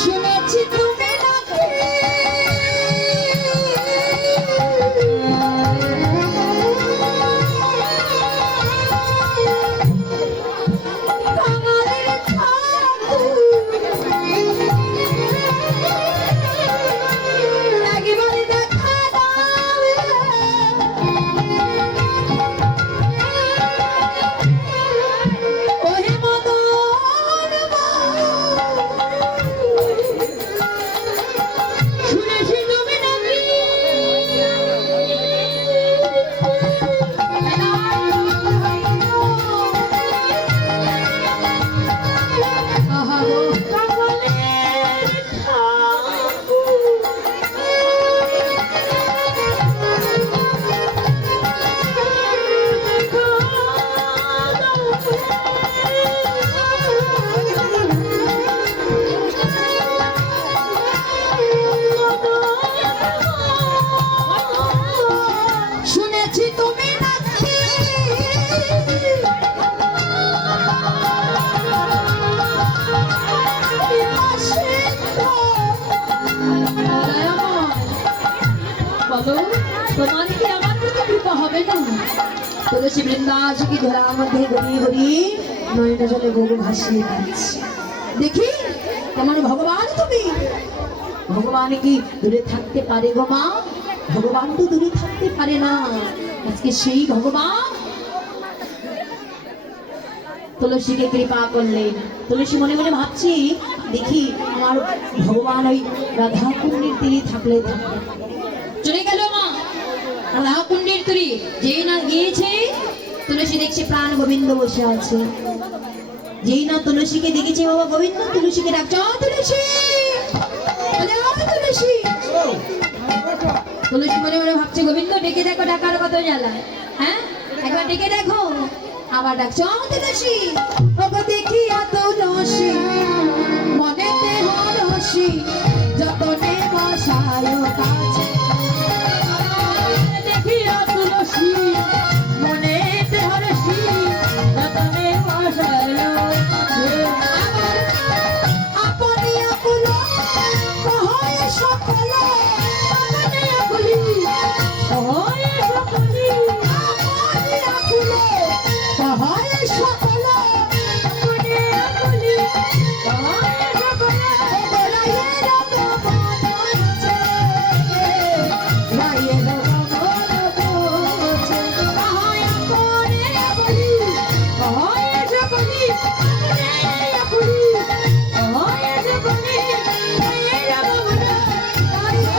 শুনেছি তুমি নাকি বলো তোমার কি আমার প্রতি কৃপা হবে না? তুলসী বৃন্দাস কি ধরার মধ্যে গড়িয়ে গড়িয়ে নয়না জলে গরু ভাসিয়ে দিচ্ছে। দেখি তোমার ভগবান তুমি, ভগবান কি দূরে থাকতে পারে গো মা? ভগবান তো দূরে থাকতে পারে না। আজকে সেই ভগবান তুলসীকে কৃপা করলেন। তুলসী মনে মনে ভাবছি দেখি আমার ভগবান ওই রাধা কুণ্ডের তীরে থাকলে থাকবে। চলে গেল মা রাধা কুণ্ডের তীরে, যেই না গিয়েছে তুলসী দেখছে প্রাণ গোবিন্দ বসে আছে। যেই না তুলসীকে দেখেছে বাবা গোবিন্দ তুলসীকে ডাকছে, ও তুলসী, বলে, ও তুলসী। তুলসী মনে মনে ভাবছে গোবিন্দ ডেকে দেখো, ডাকার কত জ্বালা। হ্যাঁ একবার ডেকে দেখো, আবার ডাকছে, ও তুলসী। ওগো দেখিয়া তুলসী মনেতে হরসি যতনে বসায় কাছে। দেখিয়া তুলসী মনেতে হরসি যতনে বসায় কাছে। আপনি আকুল কহয় সকল, আপনি আকুলি কহয় সকল, আপনি আকুল কহয় সকল, আপনি আকুলি কহয় সকল। রায়ের গমন হচ্ছে, রায়ের গমন হচ্ছে, কহয় আপনি আকুলি কহয় সকলি, আপনি আকুলি কহয় সকলি। রায়ের গমন, রায়ের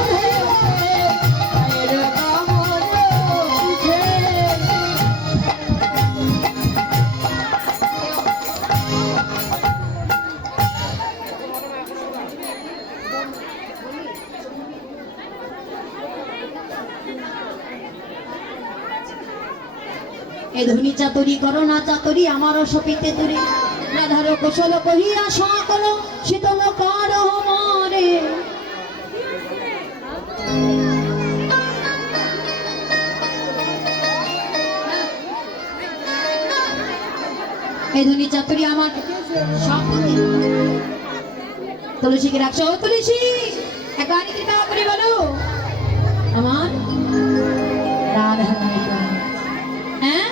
গমন হচ্ছে। এ ধনী চাতুরি করো না চাতুরি আমারও সপিতে দূরে, রাধার কৌশল কহিয়া সকল শীতল কর মরে। এই ধনী চাতুরি আমার সপতি। তুলসীকে রাখছো, ও তুলসী একবার কৃপা করে বলো আমার রাধা রানীকে। হ্যাঁ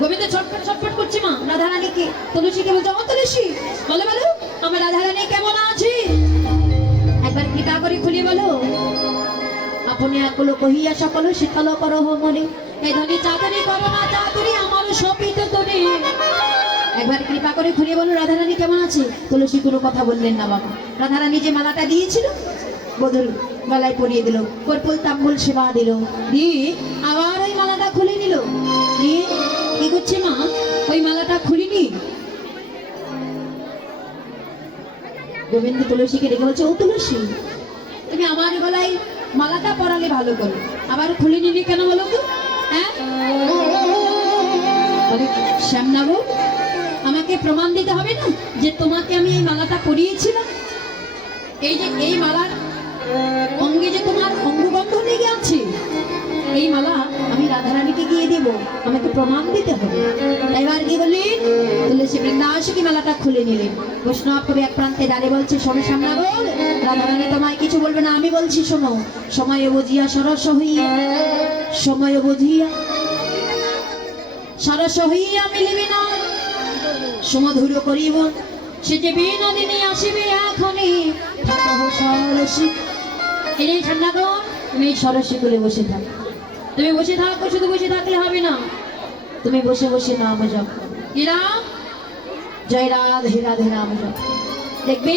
গোবিন্দ ছটফট ছটফট করছে মা রাধা রানীকে। তুলসীকে বলছে, ও তুলসী বলো বলো আমার রাধা রানী কেমন আছে? একবার কৃপা করে খুলে বলো। আপনি আকুল কহিয়া সকল শীতল করো মনে, এই ধনী চাতুরি করো না চাতুরি আমারও সপিত তোরে। একবার কৃপা করে খুলে বলো রাধা রানী কেমন আছে? তুলসী কোনো কথা বললেন না বাবা। রাধা রানী যে মালাটা দিয়েছিল বদল গলায় পরিয়ে দিল, কর্পুল তাম্বুল সেবা দিল, দিয়ে আবার ওই মালাটা খুলে নিল। দিয়ে কি করছে মা? ওই মালাটা খুলিনি। গোবিন্দ তুলসীকে রেখে বলছে, ও তুলসী তুমি আমার গলায় মালাটা পরালে ভালো করো, আবার খুলে নিলি কেন বলো তো? হ্যাঁ শ্যামনাগো আমাকে প্রমাণ দিতে হবে না যে তোমাকে আমি এই মালাটা পরিয়েছিলাম। এই যে এই মালার অঙ্গে যে তোমার অঙ্গবন্ধ লেগে আছে, এই মালা আমি রাধারানীকে গিয়ে দেবো, আমাকে প্রমাণ দিতে হবে। এবার কি বললেন? তুলসী বৃন্দাস কি মালাটা খুলে নিলেন। বৈষ্ণব কবি এক প্রান্তে দাঁড়িয়ে বলছে, শোনো শ্যামনাগর, রাধারানী তোমায় কিছু বলবে না, আমি বলছি শোনো। সময় বুঝিয়া সরস হইয়া, সময় বুঝিয়া সরস হইয়া মিলিবে না, সমধুর করিব সে যে বিনোদিনী আসিবে এখনই সরসী। এই শ্যামনাগর তুমি এই সরসী করে বসে থাকো, তুমি বসে থাকো, শুধু বসে থাকলে হবে না, তুমি বসে বসে নাম জপ এরা জয় রাধে রাধে নাম জপ। দেখবি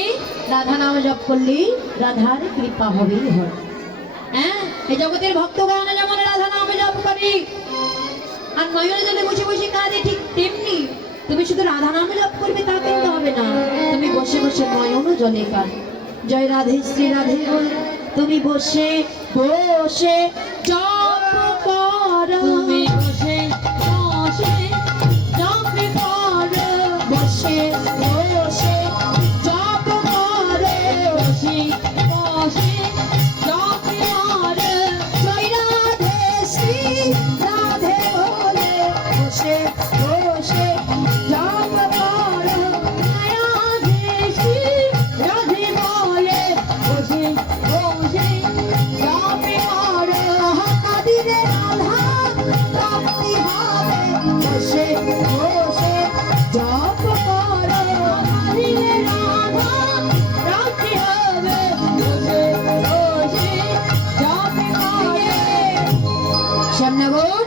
রাধা নাম জপ করলেই রাধার কৃপা হবেই হয়। হ্যাঁ এই জগতের ভক্তগণ যেমন রাধা নাম জপ করে আর নয়নে জলে বসে বসে কাঁদে, ঠিক তেমনি তুমি শুধু রাধা নাম জপ করবে তা কিন্তু হবে না, তুমি বসে বসে নয়ন জলে কাঁদ। জয় রাধে শ্রী রাধে বলে তুমি বসে বসে জপ করো, তুমি বসে বসে জপ করো, বসে বসে জপ করো, বসে বসে জপ করো। জয় রাধে শ্রী রাধে বলে বসে বসে জপ করো, রাধে শ্রী রাধে বলে বসে বসে জপ করো। শ্যামনগর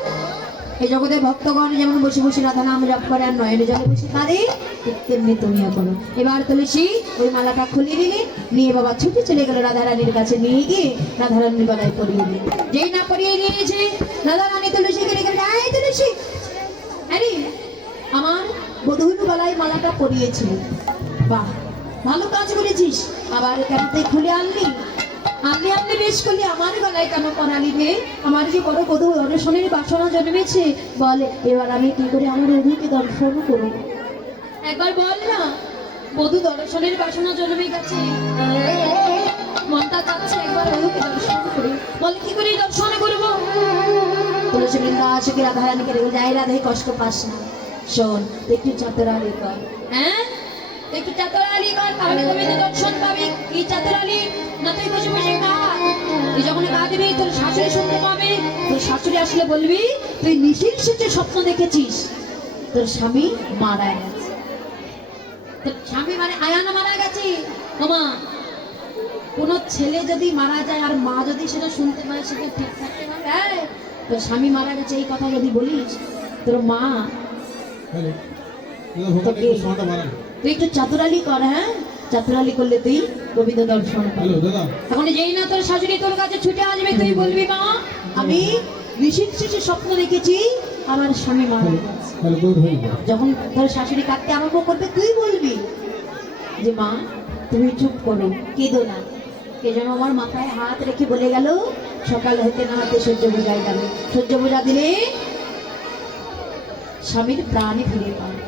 এই জগতে ভক্তগণ যেমন বসে বসে রাধা নাম জপ করে আর নয়নে জলে বসে কাঁদে, ঠিক তেমনি তুমিও করো। এবার তুলসী ওই মালাটা খুলে দিলে, নিয়ে বাবা ছুটে চলে গেল রাধা রানীর কাছে, নিয়ে গিয়ে রাধা রানীর গলায় পরিয়ে দিল। যেই না পরিয়ে দিয়েছে রাধা রানী তুলসীকে রেখে এই তুলসী, আরে আমার বধূর গলায় মালাটা পরিয়েছিল, বাহ ভালো কাজ করেছিস, আবার কেন তুই খুলে আনলি? আপনি বেশ করলে আমার গলায় কেন পরালি রে? আমার যে বড় বধূ দর্শনের বাসনা জন্মেছে, বলে এবার আমি কি করে আমার বধূকে দর্শন করব? একবার বল না, বধূ দর্শনের বাসনা জন্মে গেছে, মনটা চাচ্ছে একবার বধূকে দর্শন করি, বলে কি করে দর্শন করবো? তুলসী বৃন্দা আশিকে রাধা রানীকে রেখে যায়, রাধাই কষ্ট পাস না, শোন একটু চাতরালি কর, হ্যাঁ একটু চাতরালি কর, তাহলে তুমি তো দর্শন পাবি। কি চাতরালি? না তুই বসে বসে কাঁদ, তুই যখন কাঁদবি তোর শাশুড়ি শুনতে পাবে, তোর শাশুড়ি আসলে বলবি তুই নিশির শেষে স্বপ্ন দেখেছিস তোর স্বামী মারা গেছে, তোর স্বামী মানে আয়ানা মারা গেছে। ওমা, কোনো ছেলে যদি মারা যায় আর মা যদি সেটা শুনতে পায়, সেটা ঠিক থাকতে পারে? তোর স্বামী মারা গেছে এই কথা যদি বলিস, তোর মা হ্যালো দাদা ভক্তকে একটু সাউন্ডটা বাড়ান। তুই একটু চাতুরালি কর, হ্যাঁ চাতুরালি করলে তুই গোবিন্দ দর্শন পাবি। হ্যালো দাদা এখন যেই না তোর শাশুড়ি তোর কাছে ছুটে আসবে, তুই বলবি মা আমি নিশীথ শেষে স্বপ্ন দেখেছি আমার স্বামী মারা গেছে। হ্যালো গুড হয়ে গেল। যখন তোর শাশুড়ি কাঁদতে আরম্ভ করবে, তুই বলবি যে মা তুমি চুপ করো, কেঁদো না। কে যেন আমার মাথায় হাত রেখে বলে গেল, সকাল হতে না হতে সূর্য বোঝায় যাবে, সূর্য বোঝা দিলে স্বামীর প্রাণে ফিরে পাবে।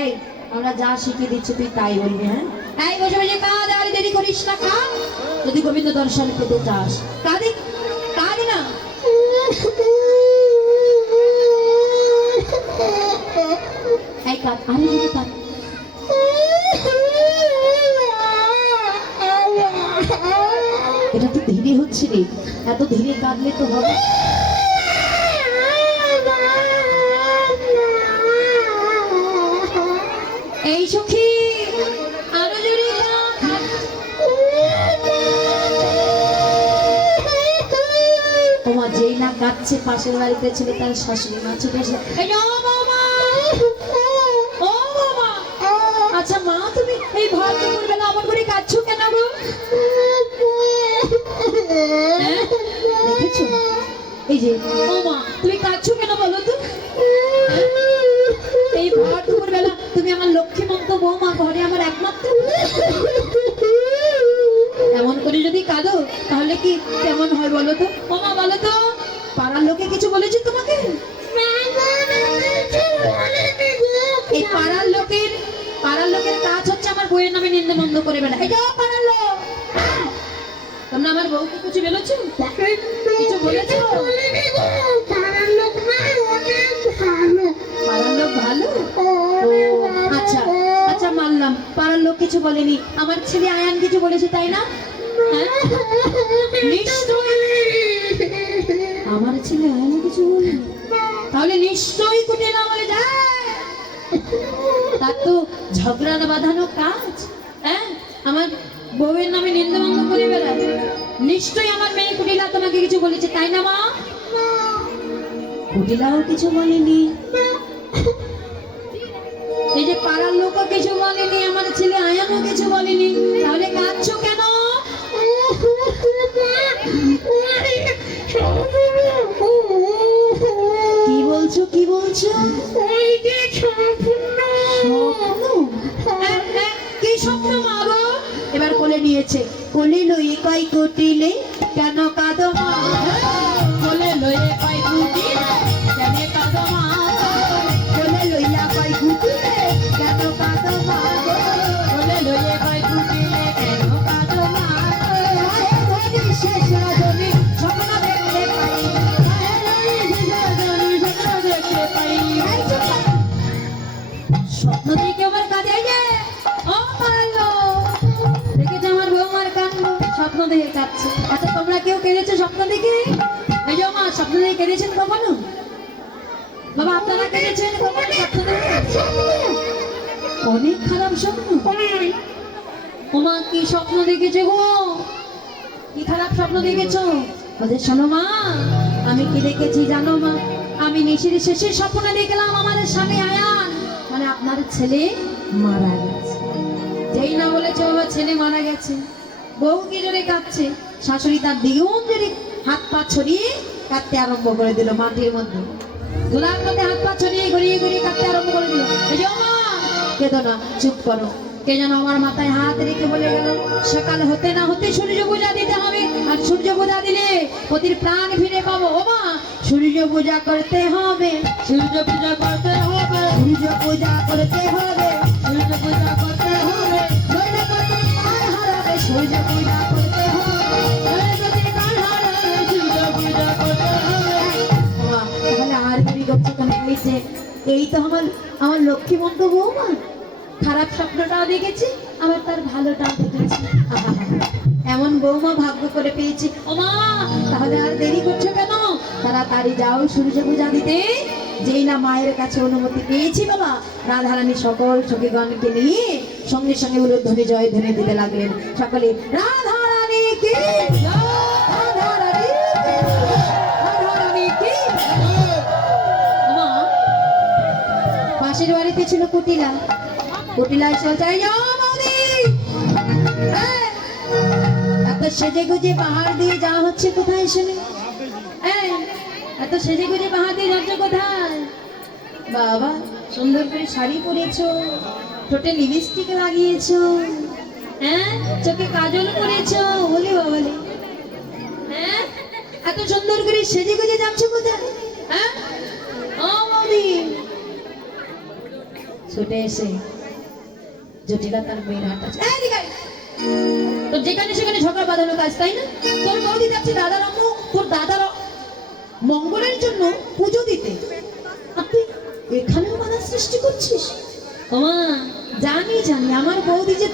এই আমরা যা শিখে দিচ্ছি তুই তাই বলবি, হ্যাঁ এই বসে বসে কাঁদ, আর দেরি করিস না, খা যদি গোবিন্দ দর্শন পেতে চাস, কাঁদে কাঁদ না। এই কাঁদ, আরে যদি কাঁদ, এটা তো ধীরে হচ্ছে রে, এত ধীরে কাঁদলে তো হবে। এই সখী আরো জোরে কাঁদ। ওমা যেই না কাঁদছে, পাশের বাড়িতে ছিল তার শাশুড়ি মা ছুটে এসে, এই ও মামা, ও মামা, আচ্ছা মা তুমি এই ভর দুপুর বেলা অমন করে কাঁদছো কেন গো? হ্যাঁ? দেখেছো এই যে, ও মা তুমি কাঁদছো কেন বলো তো? এই ভর দুপুর বেলা তুমি আমার লক্ষ্মীমন্ত বৌমা, ঘরে আমার একমাত্র, এমন করে যদি কাঁদো তাহলে কি কেমন হয় বলো তো? ও মা বলো তো, পাড়ার লোকে কিছু বলেছে তোমাকে? এই পাড়ার লোকের কাজ হচ্ছে আমার বইয়ের নামে নিন্দে মন্দ করে বেলা। এই যাও পাড়ার লোক, তোমরা আমার বউকে কিছু বলেছো? কিছু বলেছো? পাড়ার লোক ভালো? আচ্ছা আচ্ছা মানলাম, পাড়ার লোক কিছু বলেনি, আমার ছেলে আয়ান কিছু বলেছে তাই না? হ্যাঁ নিশ্চয়ই আমার ছেলে আয়ান কিছু বলেনি, তাহলে নিশ্চয়ই কুটে না বলে যায়, তার তো ঝগড়া বাঁধানো কাজ। হ্যাঁ আমার বউয়ের নামে নিন্দমন্দ করে বেড়ায়, নিশ্চয়ই আমার মেয়ে কুটিলা তোমাকে কিছু বলেছে তাই না মা? কুটিলাও কিছু বলেনি, এই যে পাড়ার লোকও কিছু বলেনি, আমার ছেলে আয়ানও কিছু বলেনি, তাহলে কাঁদছো কেন? কি বলছো কি বলছো? কি স্বপ্ন মা গো? এবার কোলে নিয়েছে, কোলে লইয়ে কয় কুটিলে কেন কাঁদো মা? কোলে লইয়ে কয় কুটিলে কেন কাঁদো মা? কোলে লইয়া কয় কুটিলে কেন কাঁদো মা? কোলে লইয়ে কয় কুটিলে কেন কাঁদো মা? ধরি শেষ রজনী স্বপ্ন দেখতে পাই, স্বপ্ন দেখতে পাই, স্বপ্ন দেখে আমার কাঁদে যে ও পারলো দেখেছো আমার বৌমার কাণ্ড, স্বপ্ন দেখে কাঁদছে। আচ্ছা তোমরা কেউ কেঁদেছো স্বপ্ন দেখে? এই যে মা স্বপ্ন দেখে কেঁদেছেন কখনো? বাবা আপনারা কেঁদেছেন কখনো স্বপ্ন দেখে? অনেক খারাপ স্বপ্ন। ওমা কি স্বপ্ন দেখেছে গো? কি খারাপ স্বপ্ন দেখেছো? বলছে শোনো মা, আমি কি দেখেছি জানো মা? আমি নিশির শেষে স্বপ্নে দেখলাম আমাদের স্বামী আয়ান মানে আপনার ছেলে মারা গেছে। যেই না বলেছে বাবা ছেলে মারা গেছে, বউ কি জোরে কাঁদছে, শাশুড়ি তার দ্বিগুণ জোরে হাত পা ছড়িয়ে কাঁদতে আরম্ভ করে দিল। মাটির মধ্যে ধুলার মধ্যে হাত পা ছড়িয়ে ঘুরিয়ে ঘুরিয়ে কাঁদতে আরম্ভ করে দিল। এই যে ও মা, কেঁদো না, চুপ করো। কে যেন আমার মাথায় হাত রেখে বলে গেল, সকাল হতে না হতে সূর্য পূজা দিতে হবে, আর সূর্য পূজা দিলে পতির প্রাণ ফিরে পাবো। ও মা, সূর্য পূজা করতে হবে, সূর্য পূজা করতে হবে, সূর্য পূজা করতে হবে, সূর্য পূজা করতে হবে, নইলে পতি প্রাণ হারাবে, সূর্য পূজা করতে হবে, নইলে পতি প্রাণ হারাবে, সূর্য পূজা করতে হবে। ও মা, তাহলে আর দেরি করছে কেন? এই তো আমার লক্ষ্মীমন্ত বৌমা, খারাপ স্বপ্নটাও দেখেছি, আবার তার ভালোটাও দেখেছি। এমন বৌমা ভাগ্য করে পেয়েছি। ও মা, তাহলে আর দেরি করছো কেন? তাড়াতাড়ি যাও সূর্য পূজা দিতে। যেই না মায়ের কাছে অনুমতি পেয়েছি বাবা, রাধারানী সকল সখীগণকে নিয়ে সঙ্গে সঙ্গে উলুধ্বনি জয় ধ্বনি দিতে লাগলেন। সকলে রাধারানী কি জয়, রাধারানী কি জয়, রাধারানী কি জয়। ও মা, পাশের বাড়িতে ছিল কুটিলা। কুটিলা এসে চাই এত সেজে গুজে পাহাড় দিয়ে যাওয়া হচ্ছে কোথায়? শুনে এত সেজে গুজে পাহাড় দিয়ে যাচ্ছ কোথায়? বাবা, সুন্দর করে শাড়ি পরেছো, ঠোঁটে লিপস্টিক লাগিয়েছো, হ্যাঁ, চোখে কাজল পরেছো, বলি বাবালি, হ্যাঁ, এত সুন্দর করে সেজে গুজে যাচ্ছ কোথায়? হ্যাঁ, ও বৌদি। ছুটে এসে জটিলা তার মেয়ের হাত আছে, তো যেখানে সেখানে ঝগড়া বাঁধানো কাজ, তাই না? তোর বৌদি যাচ্ছে দাদার আম্মু, তোর দাদার মঙ্গলের জন্য পুজো দিতে, আর তুই এখানেও বাধা সৃষ্টি করছিস। ওমা, জানি আমার বৌদি যে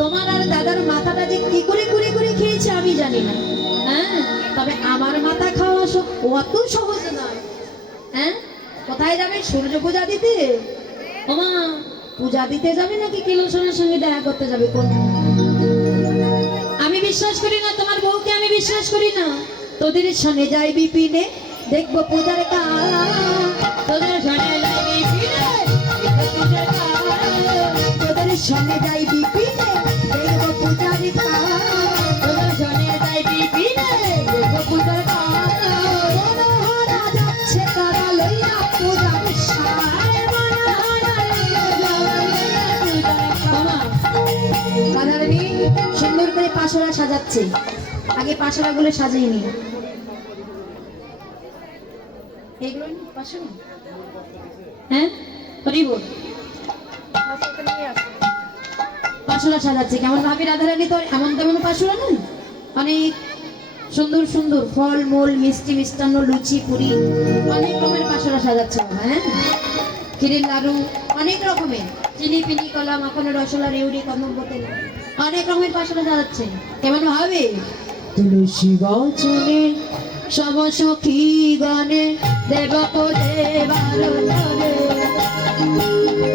তোমার আর দাদার মাথাটা যে কি করে করে করে খেয়েছে আমি জানি না, হ্যাঁ, তবে আমার মাথা খাওয়া অত সহজ নয়। হ্যাঁ, কোথায় যাবে? সূর্য পূজা দিতে। ওমা, পূজা দিতে যাবে নাকি কিলোসনের সঙ্গে দেখা করতে যাবে? কোন? আমি বিশ্বাস করি না, তোমার বউকে আমি বিশ্বাস করি না। তোদের সনে যাই বিপিনে, দেখবো পূজার কাজ। তোদের সনে যাই বিপিনে, দেখবো পূজার কাজ। তোদের সনে যাই বিপিনে, দেখবো পূজার কাজ। তোদের সনে যাই বিপিনে, দেখবো পূজার কাজ। মনোহরা যাচ্ছে তারা লইয়া পূজার সাজ। রাধারানী সুন্দর করে পাশরা সাজাচ্ছে, আগে পাশরা গুলো সাজিয়ে নি। এগুলো পাশরা, হ্যাঁ, হরিবোল পাশরা সাজাচ্ছে। কেমন ভাবি রাধারানী? তো এমন তেমন পাশরা নয়, অনেক সুন্দর সুন্দর ফল মূল, মিষ্টি মিষ্টান্ন, লুচি পুরি, অনেক রকমের পাশরা সাজাচ্ছে। হ্যাঁ, ক্ষীরের লাড়ু, অনেক রকমের, চিনি পিনি কলা মাখন রসলা রেউড়ি কদম বোতল, অনেক রকমের পাশরা সাজাচ্ছে। কেমন ভাবে? তুলসী গছনে সব সখী গণে দেব দেবার ধরে,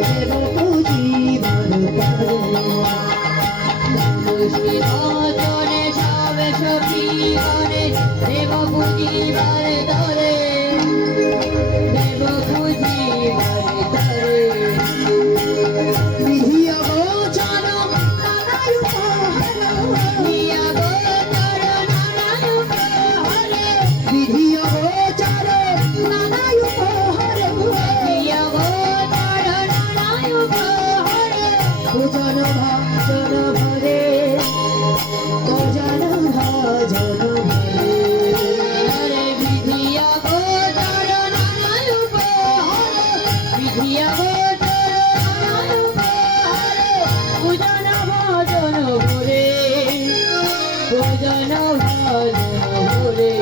দেব পুজিবার ধরে। তুলসী গছনে সব সখী গণে দেব পুজিবার ধরে, দেব পুজিবার ধরে। বিধিয়া গোচর নানায় উপহার, বিধিয়া গোচর নানায় উপহার, বিধিয়া গোচর নানায় উপহার, বিধিয়া গোচর নানায় উপহার। ভজন ভজন ভরে, ভজন ভজন ভরে, হরে বিধিয়া গোচর নানায় উপহার, বিধিয়া ভজন ভজন ভরে, ভজন ভজন ভরে।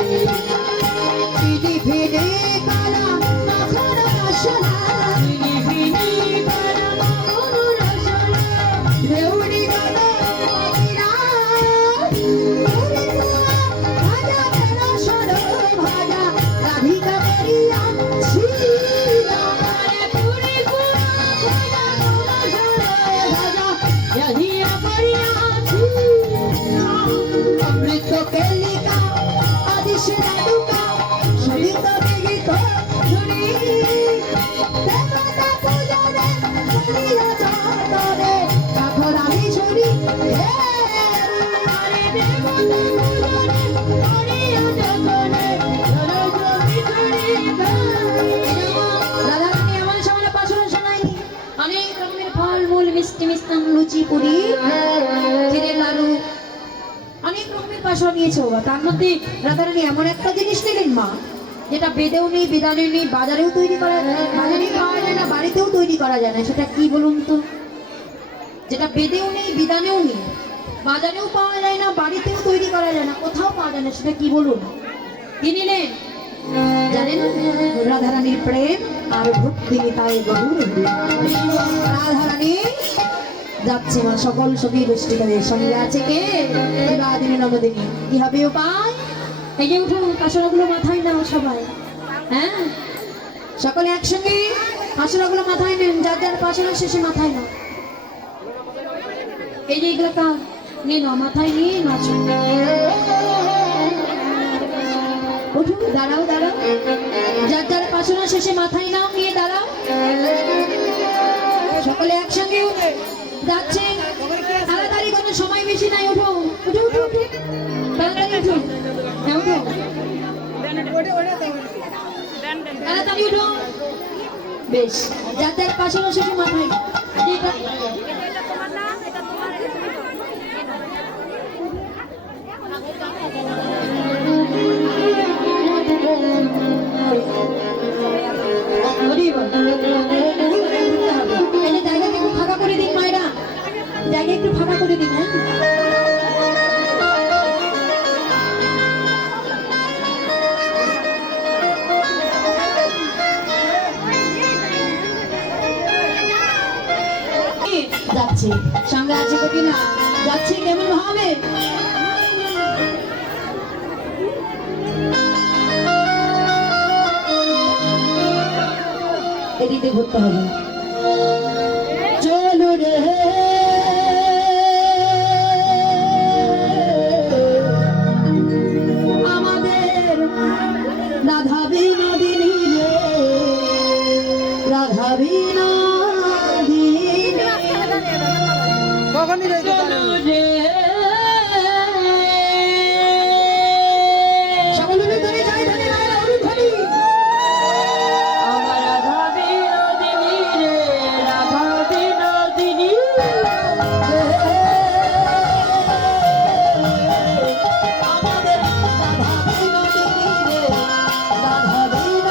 বসে রাধুকা সবিত বিগিত ধ্বনি দেবতা পূজনে করিয়া যতনে ঠাকুরানি ঝুরি আরে দেবতা পূজনে করিয়া যতনে ঠাকুরানি ঝুরি রাধারানী আমার সামনে পাশরা শোনায়নি অনেক রকমের ফল মূল মিষ্টি মিষ্টান লুচি পুরি ক্ষীরের লাড়ু অনেক রকমের পাশা নিয়েছে বাবা। তার মধ্যে রাধারানী এমন একটা জিনিস নিলেন মা, যেটা বেদেও নেই, বিধানে নেই, বাজারেও তৈরি করা বাজারেই পাওয়া যায় না, বাড়িতেও তৈরি করা যায় না। সেটা কি বলুন তো? যেটা বেদেও নেই, বিধানেও নেই, বাজারেও পাওয়া যায় না, বাড়িতেও তৈরি করা যায় না, কোথাও পাওয়া যায় না, সেটা কি বলুন? কি নিলেন জানেন? রাধারানীর প্রেম আর ভক্তি তাই গভীর। রাধারানী যাচ্ছে মা সকল সখী গোষ্ঠীকারের সঙ্গে আছে কে? বিবাদিনী নবদিনী। কি হবে উপায়? এই যে উঠুন, কাসরাগুলো মাথায় নাও সবাই। হ্যাঁ, সকলে একসঙ্গে কাসরাগুলো মাথায় নেন, যার যার পাশরা শেষে মাথায় নাও। এই যে এগুলো কার নিয়ে নাও, মাথায় নিয়ে নাচো। উঠুন, দাঁড়াও দাঁড়াও, যার যার পাশরা শেষে মাথায় নাও, নিয়ে দাঁড়াও। সকলে একসঙ্গে যাচ্ছে, তাড়াতাড়ি, কোনো সময় বেশি নাই। উঠো উঠো উঠো উঠো, তাড়াতাড়ি উঠো, হ্যাঁ উঠো, তাড়াতাড়ি উঠো। বেশ, যার যার পাশে বসে মাথায় জায়গাকে একটু ফাঁকা করে দিন মায়েরা, জায়গা একটু ফাঁকা করে দিন। হ্যাঁ, যাচ্ছে সঙ্গে আছে কি না? যাচ্ছে কেমন হবে? এদিকে ঘুরতে হবে। চলো রে আমাদের রাধা বিনোদিনী রে, রাধা বিনোদিনী। কখনই রইতে পারে না। সকলে ধরে যায়, ধরে মায়েরা অরুণ ধরি। আমার রাধা বিনোদিনী রে, রাধা বিনোদিনী। আমাদের রাধা বিনোদিনী রে, রাধা বিনোদিনী।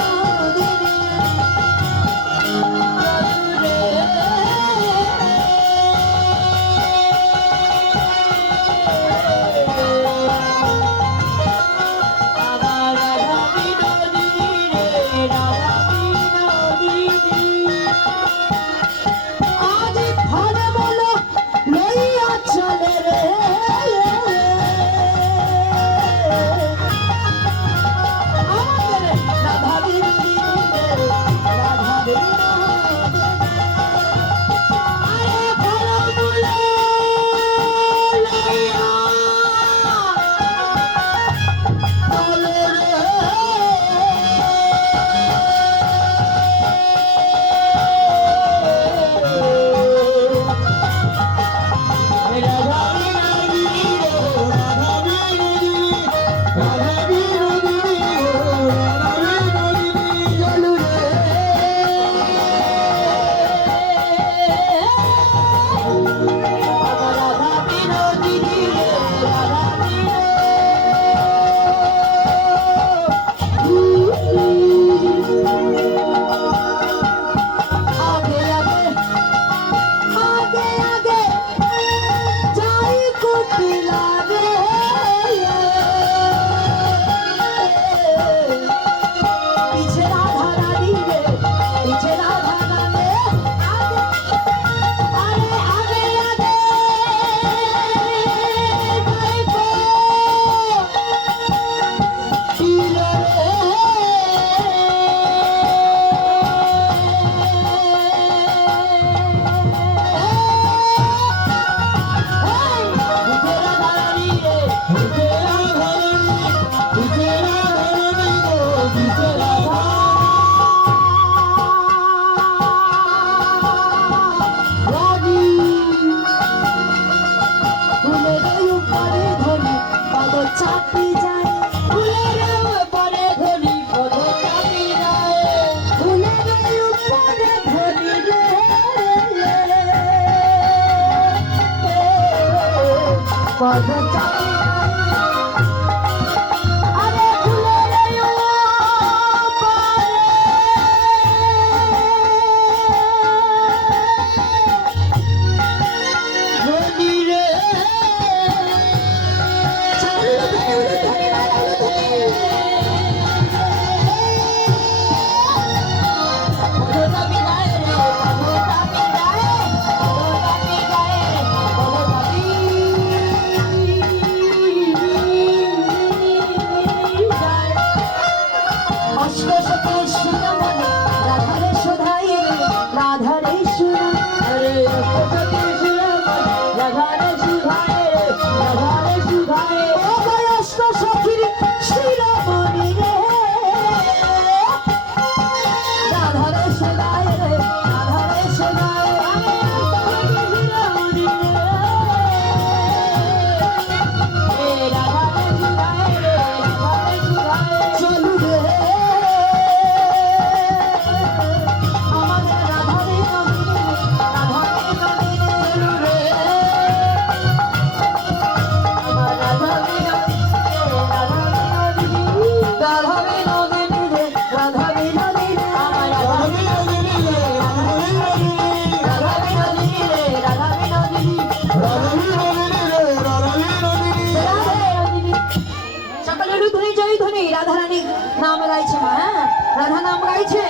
রাধারানী নাম গাইছে মা, হ্যাঁ রাধা নাম গাইছে।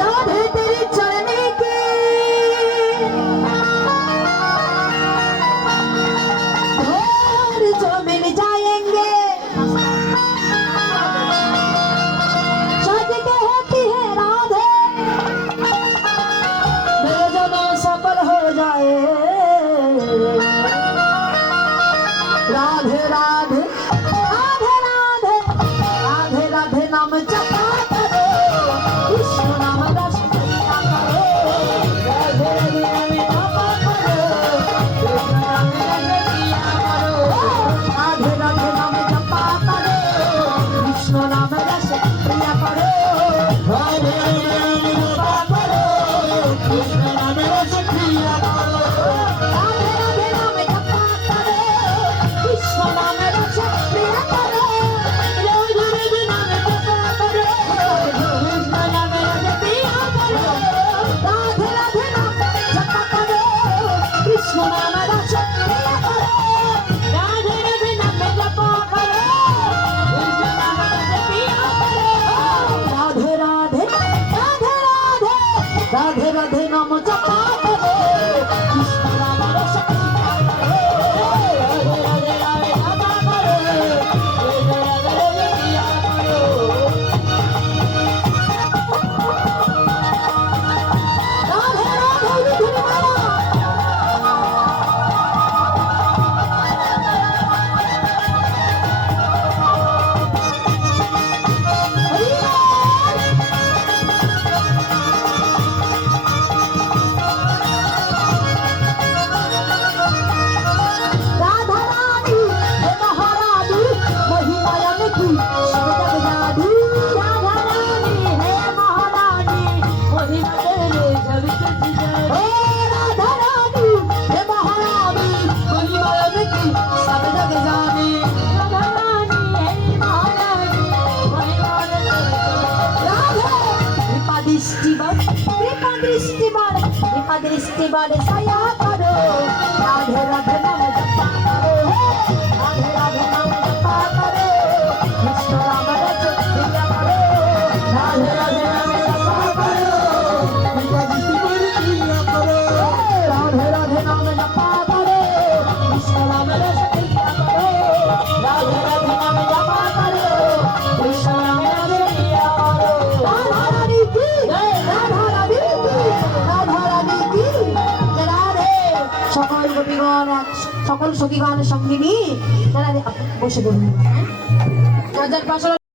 राधे तेरे चरने के धूर जो मिल जाएंगे, सज के होती है राधे मेरे जन्म सफल हो जाए। राधे राधे राधे राधे राधे राधे नाम जपा करो, कृष्ण नाम रस पिया करो। राधे राधे नाम जपा करो, कृष्ण नाम रस पिया करो। राधे राधे नाम जपा करो, कृष्ण नाम रस पिया करो। राधे राधे नाम जपा करो, कृष्ण नाम रस पिया करो। राधे राधे नाम जपा करो, कृष्ण नाम रस पिया करो। राधे राधे नाम जपा करो, कृष्ण नाम रस पिया करो। राधे राधे नाम जपा करो, कृष्ण नाम रस पिया करो। राधे राधे नाम जपा करो, कृष्ण नाम रस पिया करो। राधे राधे राधे राधे राधे राधे नाम जपा करो, कृष्ण नाम रस पिया करो। राधे राधे नाम जपा करो, कृष्ण नाम रस पिया करो। राधे राधे विधि माला। राधा रानी हे महारानी महिमायन की शब्द जादू। राधा रानी हे महारानी महिमा तेरे जगत की जादू। ओ राधा रानी हे महारानी महिमायन की शब्द जानी। राधा रानी हे महारानी महिमा तेरे राधे कृपा दृष्टि बर, कृपा दृष्टि बर, कृपा दृष्टि बर सया करो। राधे राधे नाम जपा करो, राधे राधे नाम जपा करो, कृष्ण नाम रस पिया करो। राधे राधे नाम जपा करो, कृपा दृष्टि पर किया करो। राधे राधे नाम जपा करो, कृष्ण नाम रस पिया करो। राधे राधे नाम जपा करो, कृष्ण नाम रस पिया करो। राधा रानी की जय, राधा रानी की, राधा रानी की जय। राधे সকল গোপীগণ সকল সখীগণ সঙ্গিনী যারা বসে বলুন। রাজার পাশে